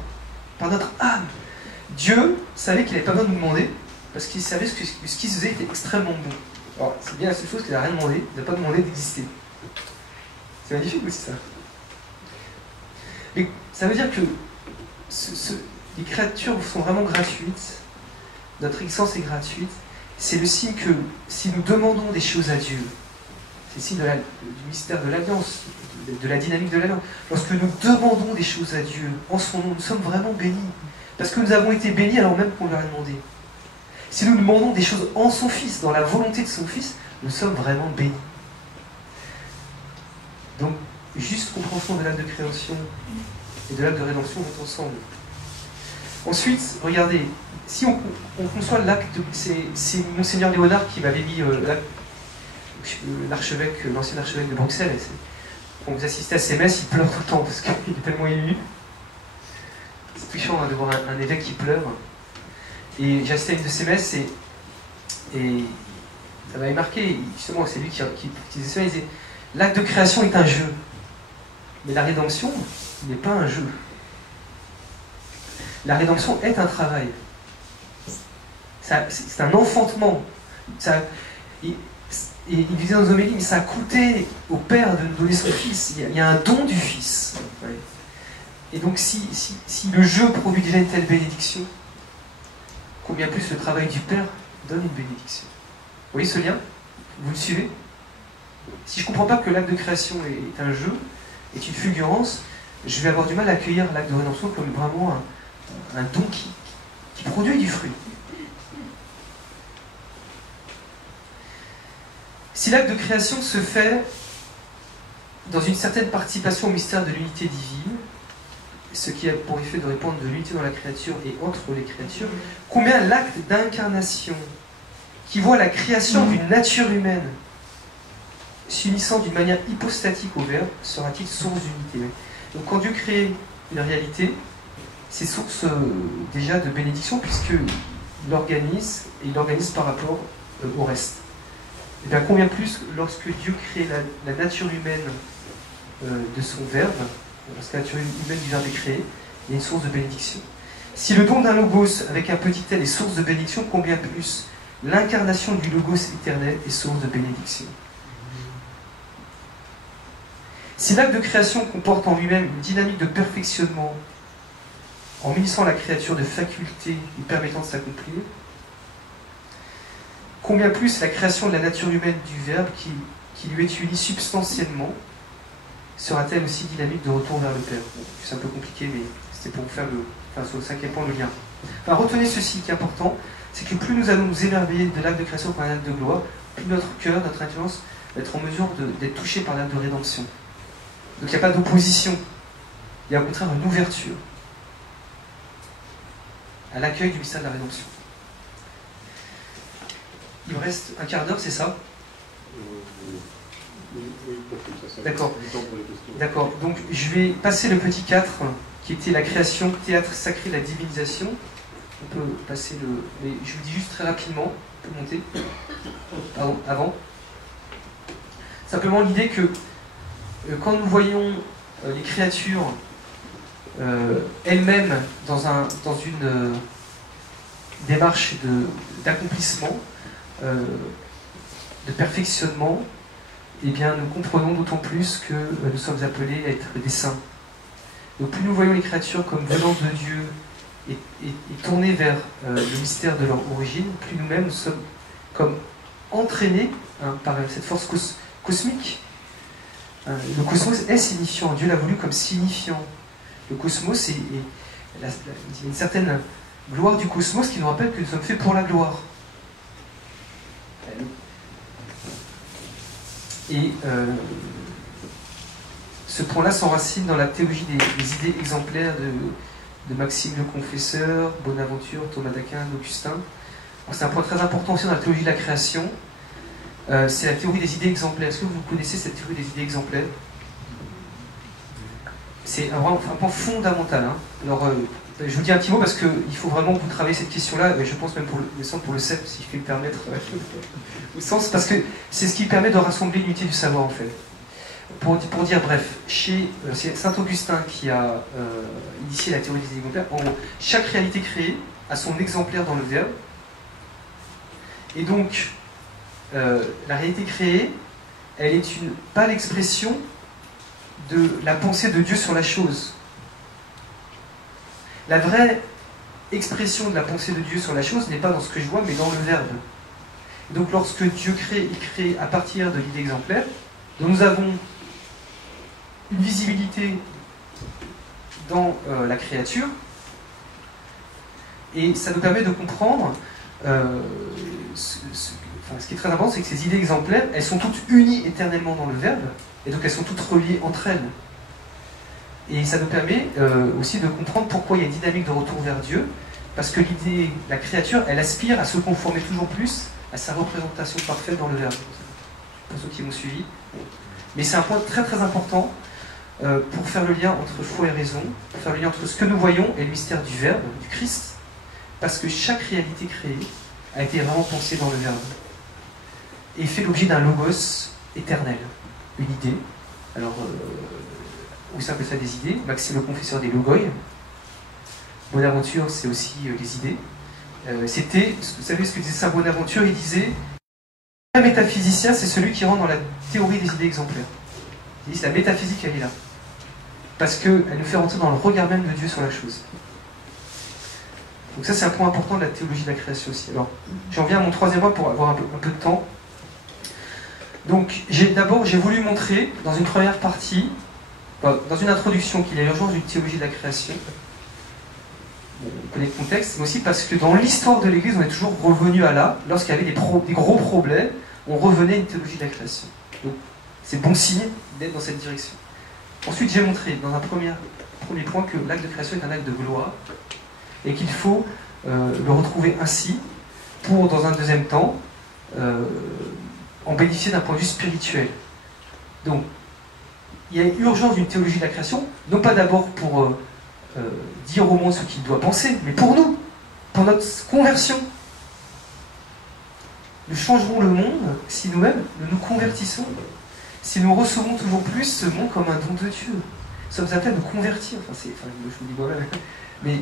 par notre âme. Dieu savait qu'il n'avait pas besoin de nous demander, parce qu'il savait ce qu'il faisait était extrêmement bon. Alors, c'est bien la seule chose qu'il n'a rien demandé, il n'a pas demandé d'exister. C'est magnifique aussi ça. Mais ça veut dire que les créatures sont vraiment gratuites. Notre existence est gratuite. C'est le signe que si nous demandons des choses à Dieu, c'est le signe du mystère de l'alliance, de la dynamique de l'alliance. Lorsque nous demandons des choses à Dieu en son nom, nous sommes vraiment bénis. Parce que nous avons été bénis alors même qu'on lui a demandé. Si nous demandons des choses en son Fils, dans la volonté de son Fils, nous sommes vraiment bénis. Donc juste compréhension de l'acte de création et de l'acte de rédemption vont ensemble. Ensuite, regardez, si on conçoit l'acte, c'est Monseigneur Léonard qui m'avait mis l'archevêque, l'ancien archevêque de Bruxelles. Quand vous assistez à ces messes, il pleure tout le temps parce qu'il est tellement ému. C'est touchant de voir un évêque qui pleure. Et j'ai assisté à une de ces messes et ça m'avait marqué. Justement, c'est lui qui disait ça. Il disait l'acte de création est un jeu, mais la rédemption n'est pas un jeu. La rédemption est un travail. C'est un enfantement. Il disait dans nos homélies, mais ça a coûté au Père de nous donner son Fils. Il y a un don du Fils. Ouais. Et donc si le jeu produit déjà une telle bénédiction, combien plus le travail du Père donne une bénédiction. Vous voyez ce lien? Vous le suivez? Si je ne comprends pas que l'acte de création est un jeu, est une fulgurance, je vais avoir du mal à accueillir l'acte de rédemption comme vraiment un don qui produit du fruit. Si l'acte de création se fait dans une certaine participation au mystère de l'unité divine, ce qui a pour effet de répandre de l'unité dans la créature et entre les créatures, combien l'acte d'incarnation, qui voit la création d'une nature humaine s'unissant d'une manière hypostatique au Verbe, sera-t-il source d'unité? Donc quand Dieu crée une réalité, c'est source déjà de bénédiction, puisqu'il l'organise, et il l'organise par rapport au reste. Et bien combien plus lorsque Dieu crée la nature humaine de son Verbe, lorsque la nature humaine du Verbe est créée, il y a une source de bénédiction. Si le don d'un logos avec un petit l est source de bénédiction, combien plus l'incarnation du logos éternel est source de bénédiction. Si l'acte de création comporte en lui-même une dynamique de perfectionnement, en munissant la créature de facultés lui permettant de s'accomplir, combien plus la création de la nature humaine du Verbe qui lui est unie substantiellement sera-t-elle aussi dynamique de retour vers le Père? Bon, c'est un peu compliqué, mais c'était pour vous faire sur le cinquième point le lien. Enfin, retenez ceci qui est important, c'est que plus nous allons nous émerveiller de l'acte de création par un acte de gloire, plus notre cœur, notre intelligence va être en mesure d'être touché par l'acte de rédemption. Donc il n'y a pas d'opposition, il y a au contraire une ouverture à l'accueil du mystère de la rédemption. Il me reste un quart d'heure, c'est ça? D'accord. D'accord. Donc je vais passer le petit 4, qui était la création, théâtre sacré, la divinisation. On peut passer le... Mais je vous dis juste très rapidement, on peut monter. Pardon, avant. Simplement l'idée que quand nous voyons les créatures elles-mêmes dans une démarche d'accomplissement, de perfectionnement, eh bien nous comprenons d'autant plus que nous sommes appelés à être des saints. Donc plus nous voyons les créatures comme venant de Dieu et tournées vers le mystère de leur origine, plus nous-mêmes nous sommes comme entraînés par cette force cosmique. Le cosmos est signifiant, Dieu l'a voulu comme signifiant. Le cosmos, il y a une certaine gloire du cosmos qui nous rappelle que nous sommes faits pour la gloire. Et ce point-là s'enracine dans la théologie des idées exemplaires de Maxime le Confesseur, Bonaventure, Thomas d'Aquin, d'Augustin. C'est un point très important aussi dans la théologie de la création. C'est la théorie des idées exemplaires. Est-ce que vous connaissez cette théorie des idées exemplaires? C'est un point fondamental. Hein. Alors, je vous dis un petit mot parce qu'il faut vraiment que vous travaillez cette question-là, et je pense même pour le CEP, si je puis me permettre, au sens, parce que c'est ce qui permet de rassembler l'unité du savoir, en fait. Pour dire bref, c'est Saint Augustin qui a initié la théorie des idées exemplaires. En gros, chaque réalité créée a son exemplaire dans le Verbe, et donc la réalité créée, elle est pas l'expression de la pensée de Dieu sur la chose. La vraie expression de la pensée de Dieu sur la chose n'est pas dans ce que je vois, mais dans le Verbe. Et donc lorsque Dieu crée, il crée à partir de l'idée exemplaire, dont nous avons une visibilité dans la créature, et ça nous permet de comprendre ce qui est très important, c'est que ces idées exemplaires, elles sont toutes unies éternellement dans le Verbe, et donc elles sont toutes reliées entre elles. Et ça nous permet aussi de comprendre pourquoi il y a une dynamique de retour vers Dieu, parce que l'idée, la créature, elle aspire à se conformer toujours plus à sa représentation parfaite dans le Verbe. Pour ceux qui m'ont suivi. Mais c'est un point très très important pour faire le lien entre foi et raison, pour faire le lien entre ce que nous voyons et le mystère du Verbe, du Christ, parce que chaque réalité créée a été vraiment pensée dans le Verbe et fait l'objet d'un logos éternel, une idée. Alors, vous appelez ça des idées. Max, c'est le confesseur des logoi. Bonaventure, c'est aussi les idées. Vous savez ce que disait Saint Bonaventure? Il disait, un métaphysicien, c'est celui qui rentre dans la théorie des idées exemplaires. Il dit, la métaphysique, elle est là. Parce qu'elle nous fait rentrer dans le regard même de Dieu sur la chose. Donc ça, c'est un point important de la théologie de la création aussi. Alors, j'en viens à mon troisième point pour avoir un peu de temps. Donc, d'abord, j'ai voulu montrer, dans une première partie, dans une introduction, qu'il y a l'urgence d'une théologie de la création. Bon, on connaît le contexte, mais aussi parce que dans l'histoire de l'Église, on est toujours revenu à là. Lorsqu'il y avait des gros problèmes, on revenait à une théologie de la création. Donc, c'est bon signe d'être dans cette direction. Ensuite, j'ai montré, dans un premier point, que l'acte de création est un acte de gloire, et qu'il faut le retrouver ainsi, pour, dans un deuxième temps, en bénéficier d'un point de vue spirituel. Donc, il y a urgence d'une théologie de la création, non pas d'abord pour dire au monde ce qu'il doit penser, mais pour nous, pour notre conversion. Nous changerons le monde si nous-mêmes nous convertissons, si nous recevons toujours plus ce monde comme un don de Dieu. Nous sommes appelés à nous convertir. Je vous dis moi-même, mais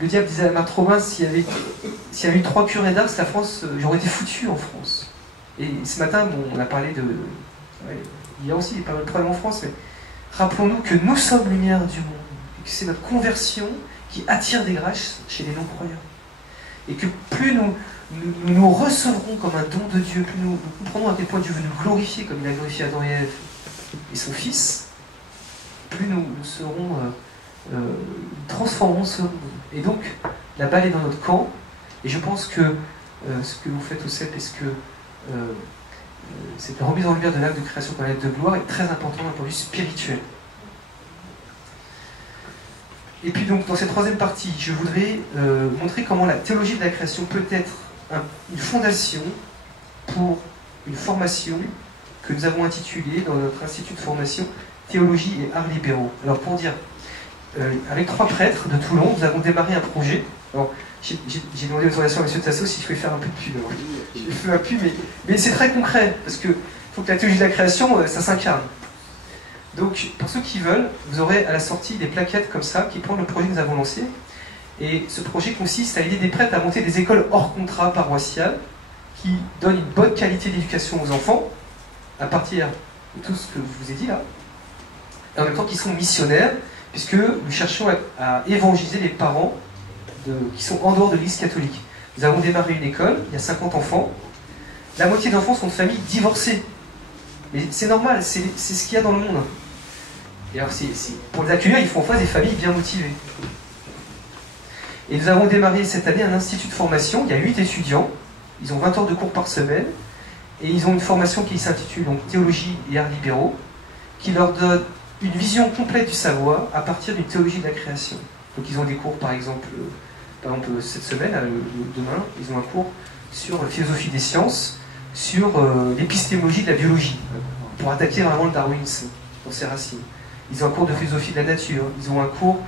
le diable disait à Marthe Robin, s'il y avait eu 3 curés d'Ars, la France, j'aurais été foutu en France. Et ce matin, on a parlé de... il y a aussi pas mal de problèmes en France, mais rappelons-nous que nous sommes lumière du monde, et que c'est notre conversion qui attire des grâces chez les non-croyants. Et que plus nous recevrons comme un don de Dieu, plus nous comprenons à quel point Dieu veut nous glorifier, comme il a glorifié Adam et Ève et son Fils, plus nous serons... transformerons ce monde. Et donc, la balle est dans notre camp, et je pense que ce que vous faites au CEP et ce que cette remise en lumière de l'acte de création comme acte de gloire est très important d'un point de vue spirituel. Et puis donc, dans cette troisième partie, je voudrais montrer comment la théologie de la création peut être une fondation pour une formation que nous avons intitulée dans notre institut de formation Théologie et Arts libéraux. Alors pour dire, avec 3 prêtres de Toulon, nous avons démarré un projet. Alors, j'ai demandé l'autorisation à M. Tasso s'il pouvait faire un peu de pub. J'ai fait un pub, mais c'est très concret, parce qu'il faut que la théologie de la création, ça s'incarne. Donc, pour ceux qui veulent, vous aurez à la sortie des plaquettes comme ça, qui prennent le projet que nous avons lancé. Et ce projet consiste à aider des prêtres à monter des écoles hors contrat paroissiales, qui donnent une bonne qualité d'éducation aux enfants, à partir de tout ce que je vous ai dit là, et en même temps qu'ils sont missionnaires, puisque nous cherchons à évangéliser les parents qui sont en dehors de l'Église catholique. Nous avons démarré une école, il y a 50 enfants. La moitié d'enfants sont de familles divorcées. Mais c'est normal, c'est ce qu'il y a dans le monde. Et alors, pour les accueillir, il faut en face des familles bien motivées. Et nous avons démarré cette année un institut de formation. Il y a 8 étudiants. Ils ont 20 heures de cours par semaine. Et ils ont une formation qui s'intitule donc Théologie et Arts libéraux, qui leur donne une vision complète du savoir à partir d'une théologie de la création. Donc ils ont des cours, par exemple cette semaine, demain, ils ont un cours sur la philosophie des sciences, sur l'épistémologie de la biologie, pour attaquer vraiment le darwinisme dans ses racines. Ils ont un cours de philosophie de la nature, ils ont un cours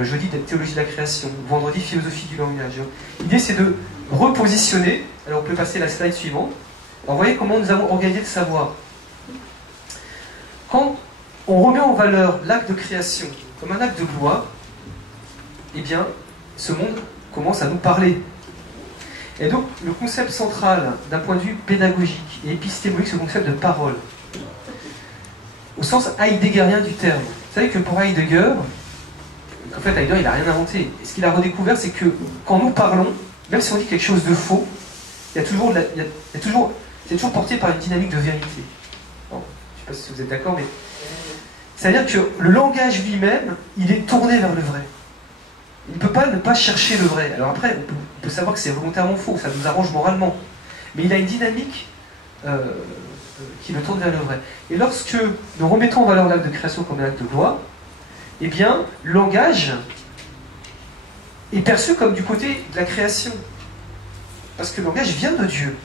jeudi de théologie de la création, vendredi philosophie du langage. L'idée c'est de repositionner, alors on peut passer la slide suivante. Alors vous voyez comment nous avons organisé le savoir. Quand on remet en valeur l'acte de création comme un acte de gloire, eh bien, ce monde commence à nous parler. Et donc, le concept central, d'un point de vue pédagogique et épistémologique, c'est le concept de parole. Au sens heideggerien du terme. Vous savez que pour Heidegger, en fait, Heidegger, il n'a rien inventé. Et ce qu'il a redécouvert, c'est que quand nous parlons, même si on dit quelque chose de faux, c'est toujours porté par une dynamique de vérité. Bon, je ne sais pas si vous êtes d'accord, mais... c'est-à-dire que le langage lui-même, il est tourné vers le vrai. Il ne peut pas ne pas chercher le vrai. Alors après, on peut savoir que c'est volontairement faux, ça nous arrange moralement. Mais il a une dynamique qui le tourne vers le vrai. Et lorsque nous remettons en valeur l'acte de création comme un acte de gloire, eh bien, le langage est perçu comme du côté de la création. Parce que le langage vient de Dieu.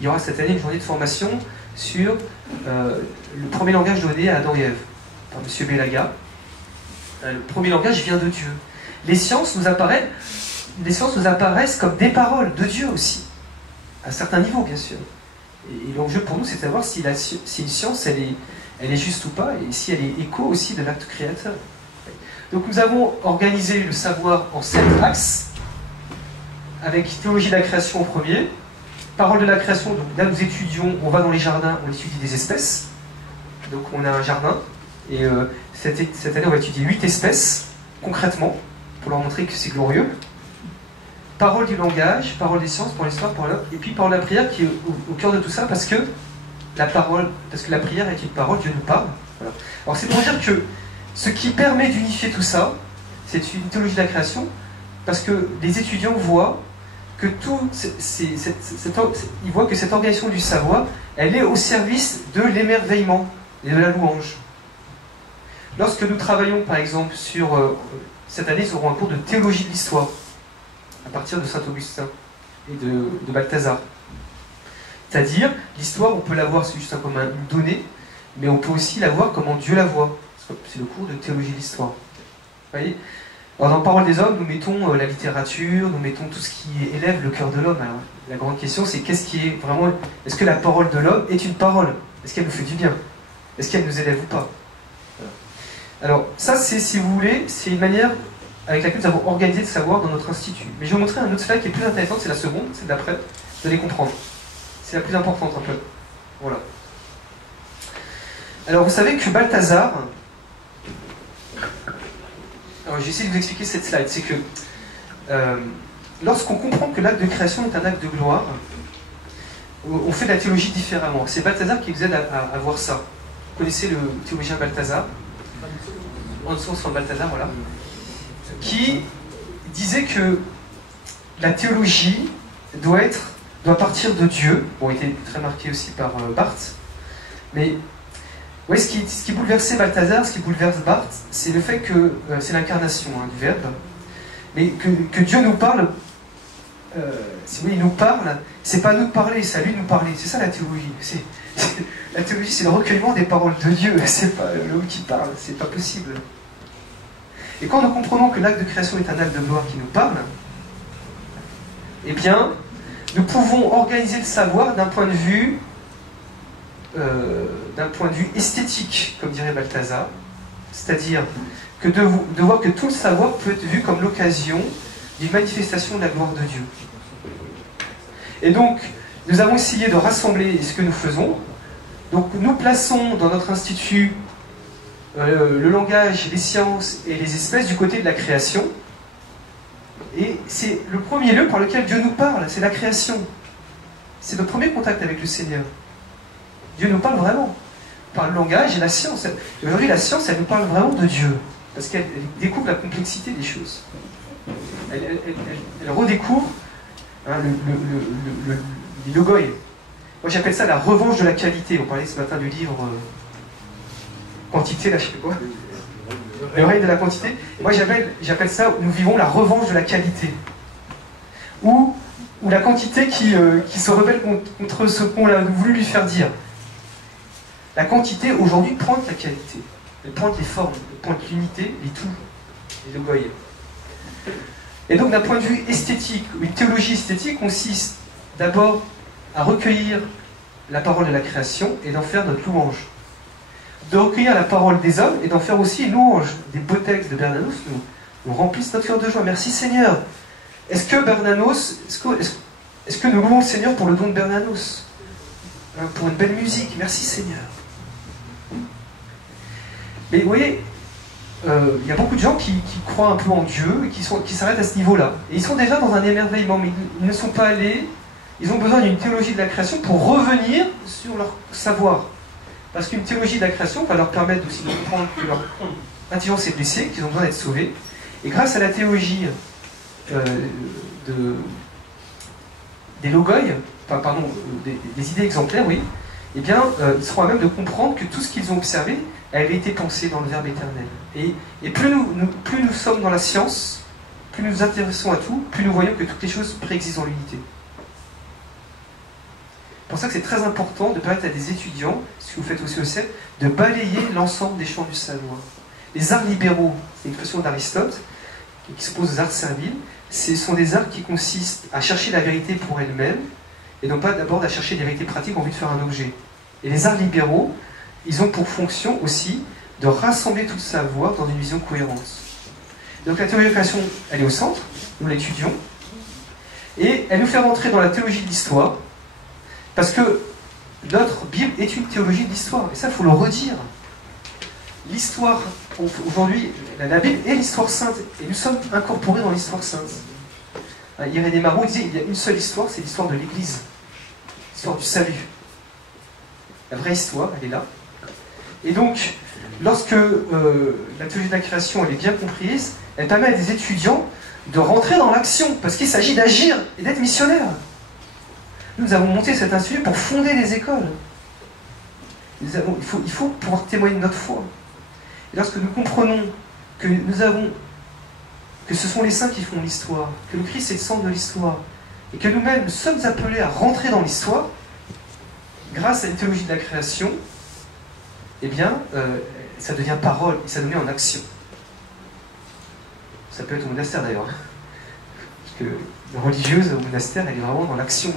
Il y aura cette année une journée de formation sur le premier langage donné à Adam et Ève, par M. Bélaga. Le premier langage vient de Dieu. Les sciences nous apparaissent comme des paroles de Dieu aussi, à certains niveaux, bien sûr. Et l'enjeu pour nous, c'est de savoir si une science, elle est juste ou pas, et si elle est écho aussi de l'acte créateur. Donc nous avons organisé le savoir en 7 axes, avec théologie de la création au premier, parole de la création, donc là nous étudions, on va dans les jardins, on étudie des espèces. Donc on a un jardin, et cette année on va étudier 8 espèces, concrètement, pour leur montrer que c'est glorieux. Parole du langage, parole des sciences, pour l'histoire, et puis parole de la prière qui est au cœur de tout ça, parce que la prière est une parole, Dieu nous parle. Voilà. Alors c'est pour dire que ce qui permet d'unifier tout ça, c'est une théologie de la création, parce que les étudiants voient que ils voient que cette organisation du savoir, elle est au service de l'émerveillement et de la louange. Lorsque nous travaillons, par exemple, sur... cette année, nous aurons un cours de théologie de l'histoire, à partir de Saint-Augustin et de Balthazar. C'est-à-dire, l'histoire, on peut la voir juste comme une donnée, mais on peut aussi la voir comment Dieu la voit. C'est le cours de théologie de l'histoire. Vous voyez ? Alors, dans Parole des hommes, nous mettons la littérature, nous mettons tout ce qui élève le cœur de l'homme. Alors, la grande question, c'est qu'est-ce qui est vraiment... Est-ce que la parole de l'homme est une parole? Est-ce qu'elle nous fait du bien? Est-ce qu'elle nous élève ou pas? Alors, ça, c'est, si vous voulez, c'est une manière avec laquelle nous avons organisé le savoir dans notre institut. Mais je vais vous montrer un autre slide qui est plus intéressant, c'est la seconde, c'est d'après. Vous allez comprendre. C'est la plus importante, un peu. Voilà. Alors, vous savez que Balthazar... Alors, j'essaie de vous expliquer cette slide. C'est que lorsqu'on comprend que l'acte de création est un acte de gloire, on fait de la théologie différemment. C'est Balthazar qui vous aide à voir ça. Vous connaissez le théologien Balthazar? En dessous, sur Balthazar, voilà. Qui disait que la théologie doit partir de Dieu. Bon, il était très marqué aussi par Barth. Mais ouais, ce qui bouleversait Balthazar, ce qui bouleverse Barth, c'est le fait que c'est l'incarnation du Verbe, mais que Dieu nous parle. Si oui, il nous parle, c'est pas à nous de parler, c'est à lui de nous parler. C'est ça la théologie. La théologie, c'est le recueillement des paroles de Dieu. C'est pas l'homme qui parle, c'est pas possible. Et quand nous comprenons que l'acte de création est un acte de gloire qui nous parle, eh bien, nous pouvons organiser le savoir d'un point de vue esthétique, comme dirait Balthazar, c'est-à-dire que de voir que tout le savoir peut être vu comme l'occasion d'une manifestation de la gloire de Dieu. Et donc, nous avons essayé de rassembler ce que nous faisons. Donc, nous plaçons dans notre institut le langage, les sciences et les espèces du côté de la création. Et c'est le premier lieu par lequel Dieu nous parle, c'est la création. C'est notre premier contact avec le Seigneur. Dieu nous parle vraiment par le langage et la science. Et aujourd'hui, la science, elle nous parle vraiment de Dieu, parce qu'elle découvre la complexité des choses. Elle redécouvre les logoi. Moi, j'appelle ça la revanche de la qualité. On parlait ce matin du livre Quantité, là, je sais pas quoi. Le règne de la quantité. Et moi, j'appelle ça, nous vivons la revanche de la qualité. Ou la quantité qui se rebelle contre ce qu'on a voulu lui faire dire. La quantité, aujourd'hui, pointe la qualité. Elle pointe les formes, elle pointe l'unité, les tout, les logoi. Et donc, d'un point de vue esthétique, une théologie esthétique consiste d'abord à recueillir la parole de la création et d'en faire notre louange. De recueillir la parole des hommes et d'en faire aussi une louange. Des beaux textes de Bernanos nous remplissent notre cœur de joie. Merci Seigneur. Est-ce que nous louons le Seigneur pour le don de Bernanos? Pour une belle musique? Merci Seigneur. Mais vous voyez, il y a beaucoup de gens qui croient un peu en Dieu et qui s'arrêtent à ce niveau-là. Et ils sont déjà dans un émerveillement, mais ils ne sont pas allés. Ils ont besoin d'une théologie de la création pour revenir sur leur savoir. Parce qu'une théologie de la création va leur permettre aussi de comprendre que leur intelligence est blessée, qu'ils ont besoin d'être sauvés. Et grâce à la théologie des logoi, enfin, pardon, des idées exemplaires, oui, eh bien, ils seront à même de comprendre que tout ce qu'ils ont observé avait été pensé dans le Verbe éternel. Et plus nous sommes dans la science, plus nous nous intéressons à tout, plus nous voyons que toutes les choses préexistent dans l'unité. C'est pour ça que c'est très important de permettre à des étudiants, ce que vous faites aussi au CEP, de balayer l'ensemble des champs du savoir. Les arts libéraux, c'est une expression d'Aristote, qui s'oppose aux arts serviles, ce sont des arts qui consistent à chercher la vérité pour elle-même, et non pas d'abord à chercher des vérités pratiques en vue de faire un objet. Et les arts libéraux, ils ont pour fonction aussi de rassembler tout le savoir dans une vision cohérente. Donc la théorie de la création, elle est au centre, nous l'étudions, et elle nous fait rentrer dans la théologie de l'histoire, parce que notre Bible est une théologie de l'histoire, et ça, il faut le redire. L'histoire, aujourd'hui, la Bible est l'histoire sainte, et nous sommes incorporés dans l'histoire sainte. Irénée Marot disait qu'il y a une seule histoire, c'est l'histoire de l'Église, l'histoire du salut. La vraie histoire, elle est là. Et donc, lorsque la théologie de la création elle est bien comprise, elle permet à des étudiants de rentrer dans l'action, parce qu'il s'agit d'agir et d'être missionnaire. Nous avons monté cet institut pour fonder les écoles. Il faut pouvoir témoigner de notre foi. Et lorsque nous comprenons que ce sont les saints qui font l'histoire, que le Christ est le centre de l'histoire, et que nous-mêmes sommes appelés à rentrer dans l'histoire, grâce à une théologie de la création, eh bien, ça devient parole, et ça devient en action. Ça peut être au monastère d'ailleurs. Parce que la religieuse au monastère, elle est vraiment dans l'action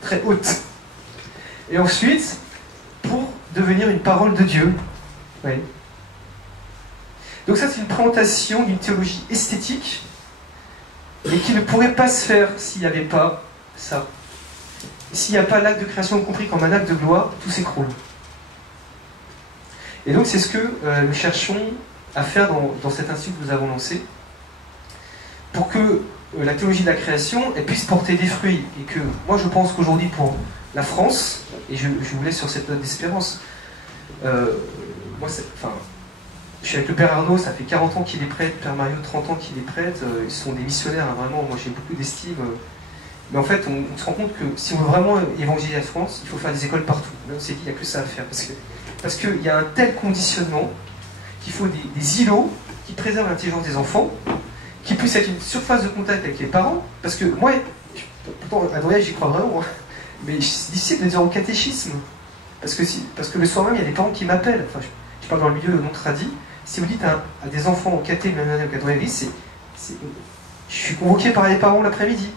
très haute. Et ensuite, pour devenir une parole de Dieu. Oui. Donc ça, c'est une présentation d'une théologie esthétique, mais qui ne pourrait pas se faire s'il n'y avait pas ça. S'il n'y a pas l'acte de création compris comme un acte de gloire, tout s'écroule. Et donc c'est ce que nous cherchons à faire dans cet institut que nous avons lancé, pour que la théologie de la création elle puisse porter des fruits. Et que moi je pense qu'aujourd'hui pour la France, et je vous laisse sur cette note d'espérance, moi je suis avec le Père Arnaud, ça fait 40 ans qu'il est prêtre, Père Mario 30 ans qu'il est prêtre, ils sont des missionnaires, hein, vraiment, moi j'ai beaucoup d'estime. Mais en fait, on se rend compte que si on veut vraiment évangéliser la France, il faut faire des écoles partout. Là, on s'est dit qu'il n'y a que ça à faire. Parce qu'il y a un tel conditionnement qu'il faut des îlots qui préservent l'intelligence des enfants, qui puissent être une surface de contact avec les parents. Parce que moi, pourtant, à Noël, j'y crois vraiment, hein, mais c'est difficile de dire au catéchisme. Parce que le soir même, il y a des parents qui m'appellent. Enfin, je parle dans le milieu non tradit. Si vous dites à des enfants au caté, même au cateau je suis convoqué par les parents l'après-midi.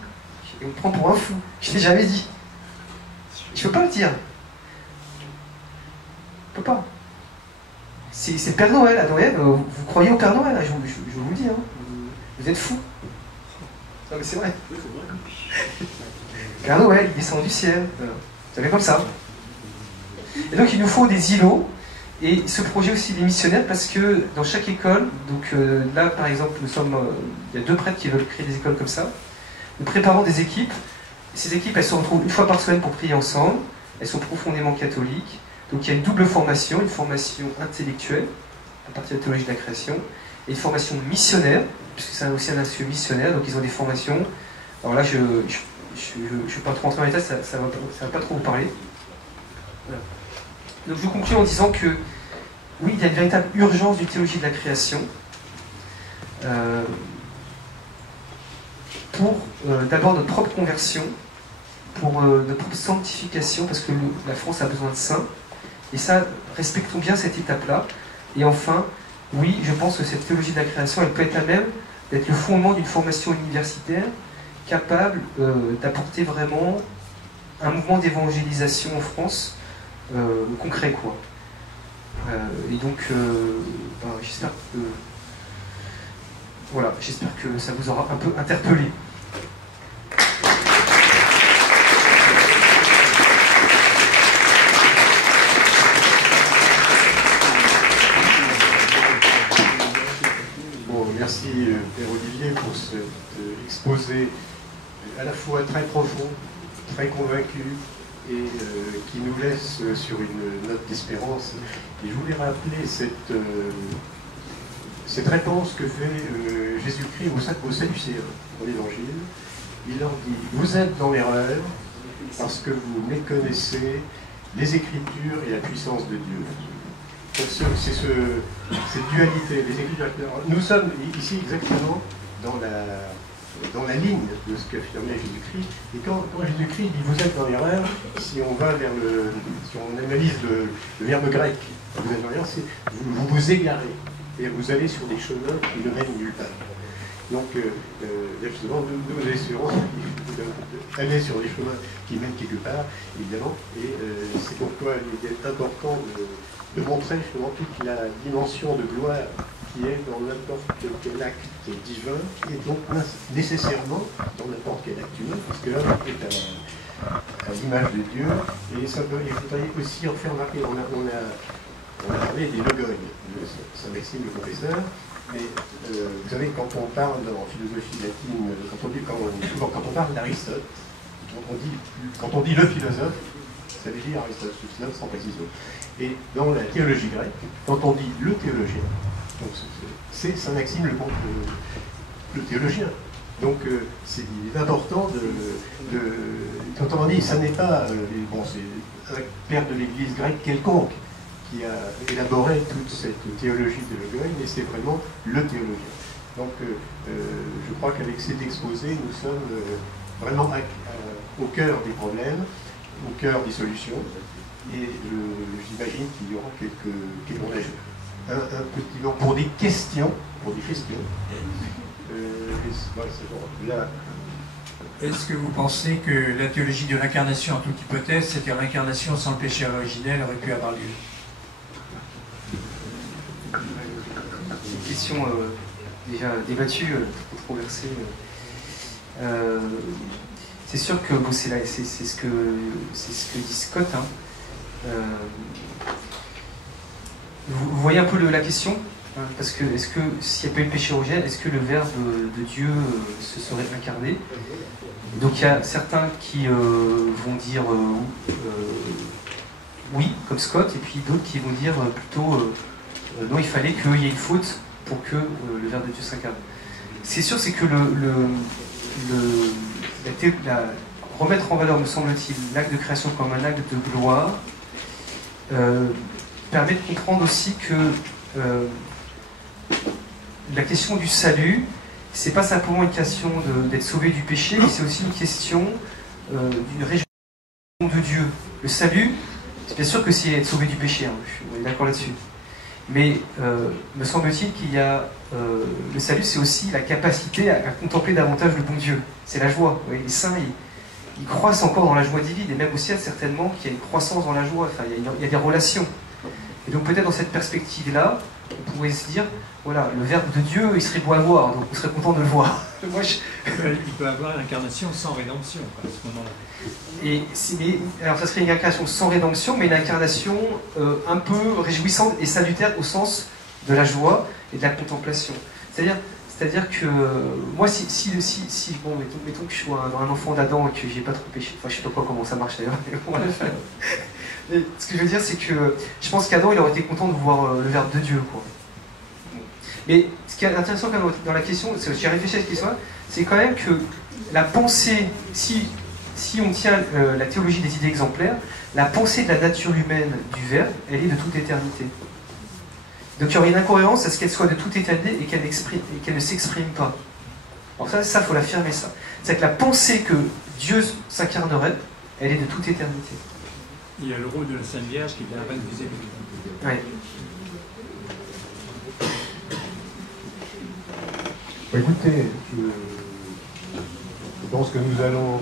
Et on me prend pour un fou. Je ne l'ai jamais dit. Je ne peux pas le dire. Je ne peux pas. C'est Père Noël. À Noël, vous croyez au Père Noël, je vous le dis. Hein. Vous êtes fous. Non mais c'est vrai. Père Noël, il descend du ciel. Vous savez comme ça. Et donc il nous faut des îlots. Et ce projet aussi des missionnaires, parce que dans chaque école, donc là par exemple, il y a 2 prêtres qui veulent créer des écoles comme ça. Nous préparons des équipes. Ces équipes, elles se retrouvent une fois par semaine pour prier ensemble. Elles sont profondément catholiques. Donc il y a une double formation, une formation intellectuelle, à partir de la théologie de la création, et une formation missionnaire, puisque c'est aussi un institut missionnaire, donc ils ont des formations. Alors là, je ne vais pas trop rentrer dans les détails, ça va pas trop vous parler. Voilà. Donc je conclue en disant que, oui, il y a une véritable urgence d'une théologie de la création, pour d'abord notre propre conversion, pour notre propre sanctification, parce que la France a besoin de saints, et ça, respectons bien cette étape-là. Et enfin, oui, je pense que cette théologie de la création, elle peut être à même d'être le fondement d'une formation universitaire capable d'apporter vraiment un mouvement d'évangélisation en France concret, quoi. Et donc, j'espère que voilà, j'espère que ça vous aura un peu interpellé. Bon, merci Père Olivier pour cet exposé à la fois très profond, très convaincu et qui nous laisse sur une note d'espérance. Et je voulais rappeler cette cette réponse que fait Jésus-Christ aux Sadducéens dans l'Évangile. Il leur dit, vous êtes dans l'erreur parce que vous méconnaissez les Écritures et la puissance de Dieu. C'est cette dualité, les Écritures. Nous sommes ici exactement dans la ligne de ce qu'affirmait Jésus-Christ. Et quand Jésus-Christ dit vous êtes dans l'erreur, si on va si on analyse le verbe grec, vous êtes dans l'erreur, c'est vous vous égarez. Et vous allez sur des chemins qui ne mènent nulle part. Donc, justement, nous espérons aller sur des chemins qui mènent quelque part, évidemment, et c'est pourquoi il est important de montrer justement toute la dimension de gloire qui est dans n'importe quel acte divin, et donc nécessairement dans n'importe quel acte humain, parce que là, on est à l'image de Dieu, et il faudrait aussi en faire remarquer, on a parlé des logognes de Saint Maxime le Confesseur, mais vous savez, quand on parle en philosophie latine, quand on parle d'Aristote, quand on dit le philosophe, ça veut dire Aristote, sans précision. Et dans la théologie grecque, quand on dit le théologien, c'est Saint Maxime le théologien. Donc c'est important quand on dit, ça n'est pas c'est un père de l'Église grecque quelconque qui a élaboré toute cette théologie de Logone, mais c'est vraiment le théologien. Donc je crois qu'avec cet exposé, nous sommes vraiment au cœur des problèmes, au cœur des solutions, et j'imagine qu'il y aura un petit moment pour des questions, Est-ce que vous pensez que la théologie de l'incarnation en toute hypothèse, c'est-à-dire l'incarnation sans le péché originel, aurait pu avoir lieu? Une question déjà débattue, controversée. C'est sûr que bon, c'est ce que dit Scott. Hein. Vous voyez un peu la question, hein, parce que est-ce que s'il n'y a pas eu le péché originel, est-ce que le Verbe de Dieu se serait incarné? Donc il y a certains qui vont dire oui, comme Scott, et puis d'autres qui vont dire plutôt non, il fallait qu'il y ait une faute pour que le Verbe de Dieu s'incarne. C'est sûr, c'est que remettre en valeur, me semble-t-il, l'acte de création comme un acte de gloire, permet de comprendre aussi que la question du salut, c'est pas simplement une question d'être sauvé du péché, mais c'est aussi une question d'une réjouissance de Dieu. Le salut, c'est bien sûr que c'est être sauvé du péché, hein, on est d'accord là-dessus. Mais me semble-t-il qu'il y a le salut, c'est aussi la capacité à contempler davantage le bon Dieu. C'est la joie. Oui, les saints, ils croissent encore dans la joie divine, et même au ciel, certainement, qu'il y a une croissance dans la joie. Enfin, il y a des relations. Et donc peut-être dans cette perspective-là, on pourrait se dire, voilà, le Verbe de Dieu, il serait beau à voir, donc on serait content de le voir. Moi, Il peut avoir l'incarnation sans rédemption, à ce moment-là. Alors ça serait une incarnation sans rédemption, mais une incarnation un peu réjouissante et salutaire au sens de la joie et de la contemplation. C'est-à-dire que moi, bon, mettons que je suis un enfant d'Adam et que j'ai pas trop péché, enfin je sais pas comment ça marche d'ailleurs, mais bon, mais ce que je veux dire, c'est que je pense qu'Adam, il aurait été content de voir le Verbe de Dieu, quoi. Mais ce qui est intéressant quand même dans la question, j'ai réfléchi à cette question-là, c'est quand même que la pensée, si on tient la théologie des idées exemplaires, la pensée de la nature humaine du Verbe, elle est de toute éternité. Donc il y aurait une incohérence à ce qu'elle soit de toute éternité et qu'elle ne s'exprime pas. Alors ça, il faut l'affirmer ça. C'est que la pensée que Dieu s'incarnerait, elle est de toute éternité. Il y a le rôle de la Sainte Vierge qui vient reine visible. Oui. Écoutez, je pense que nous allons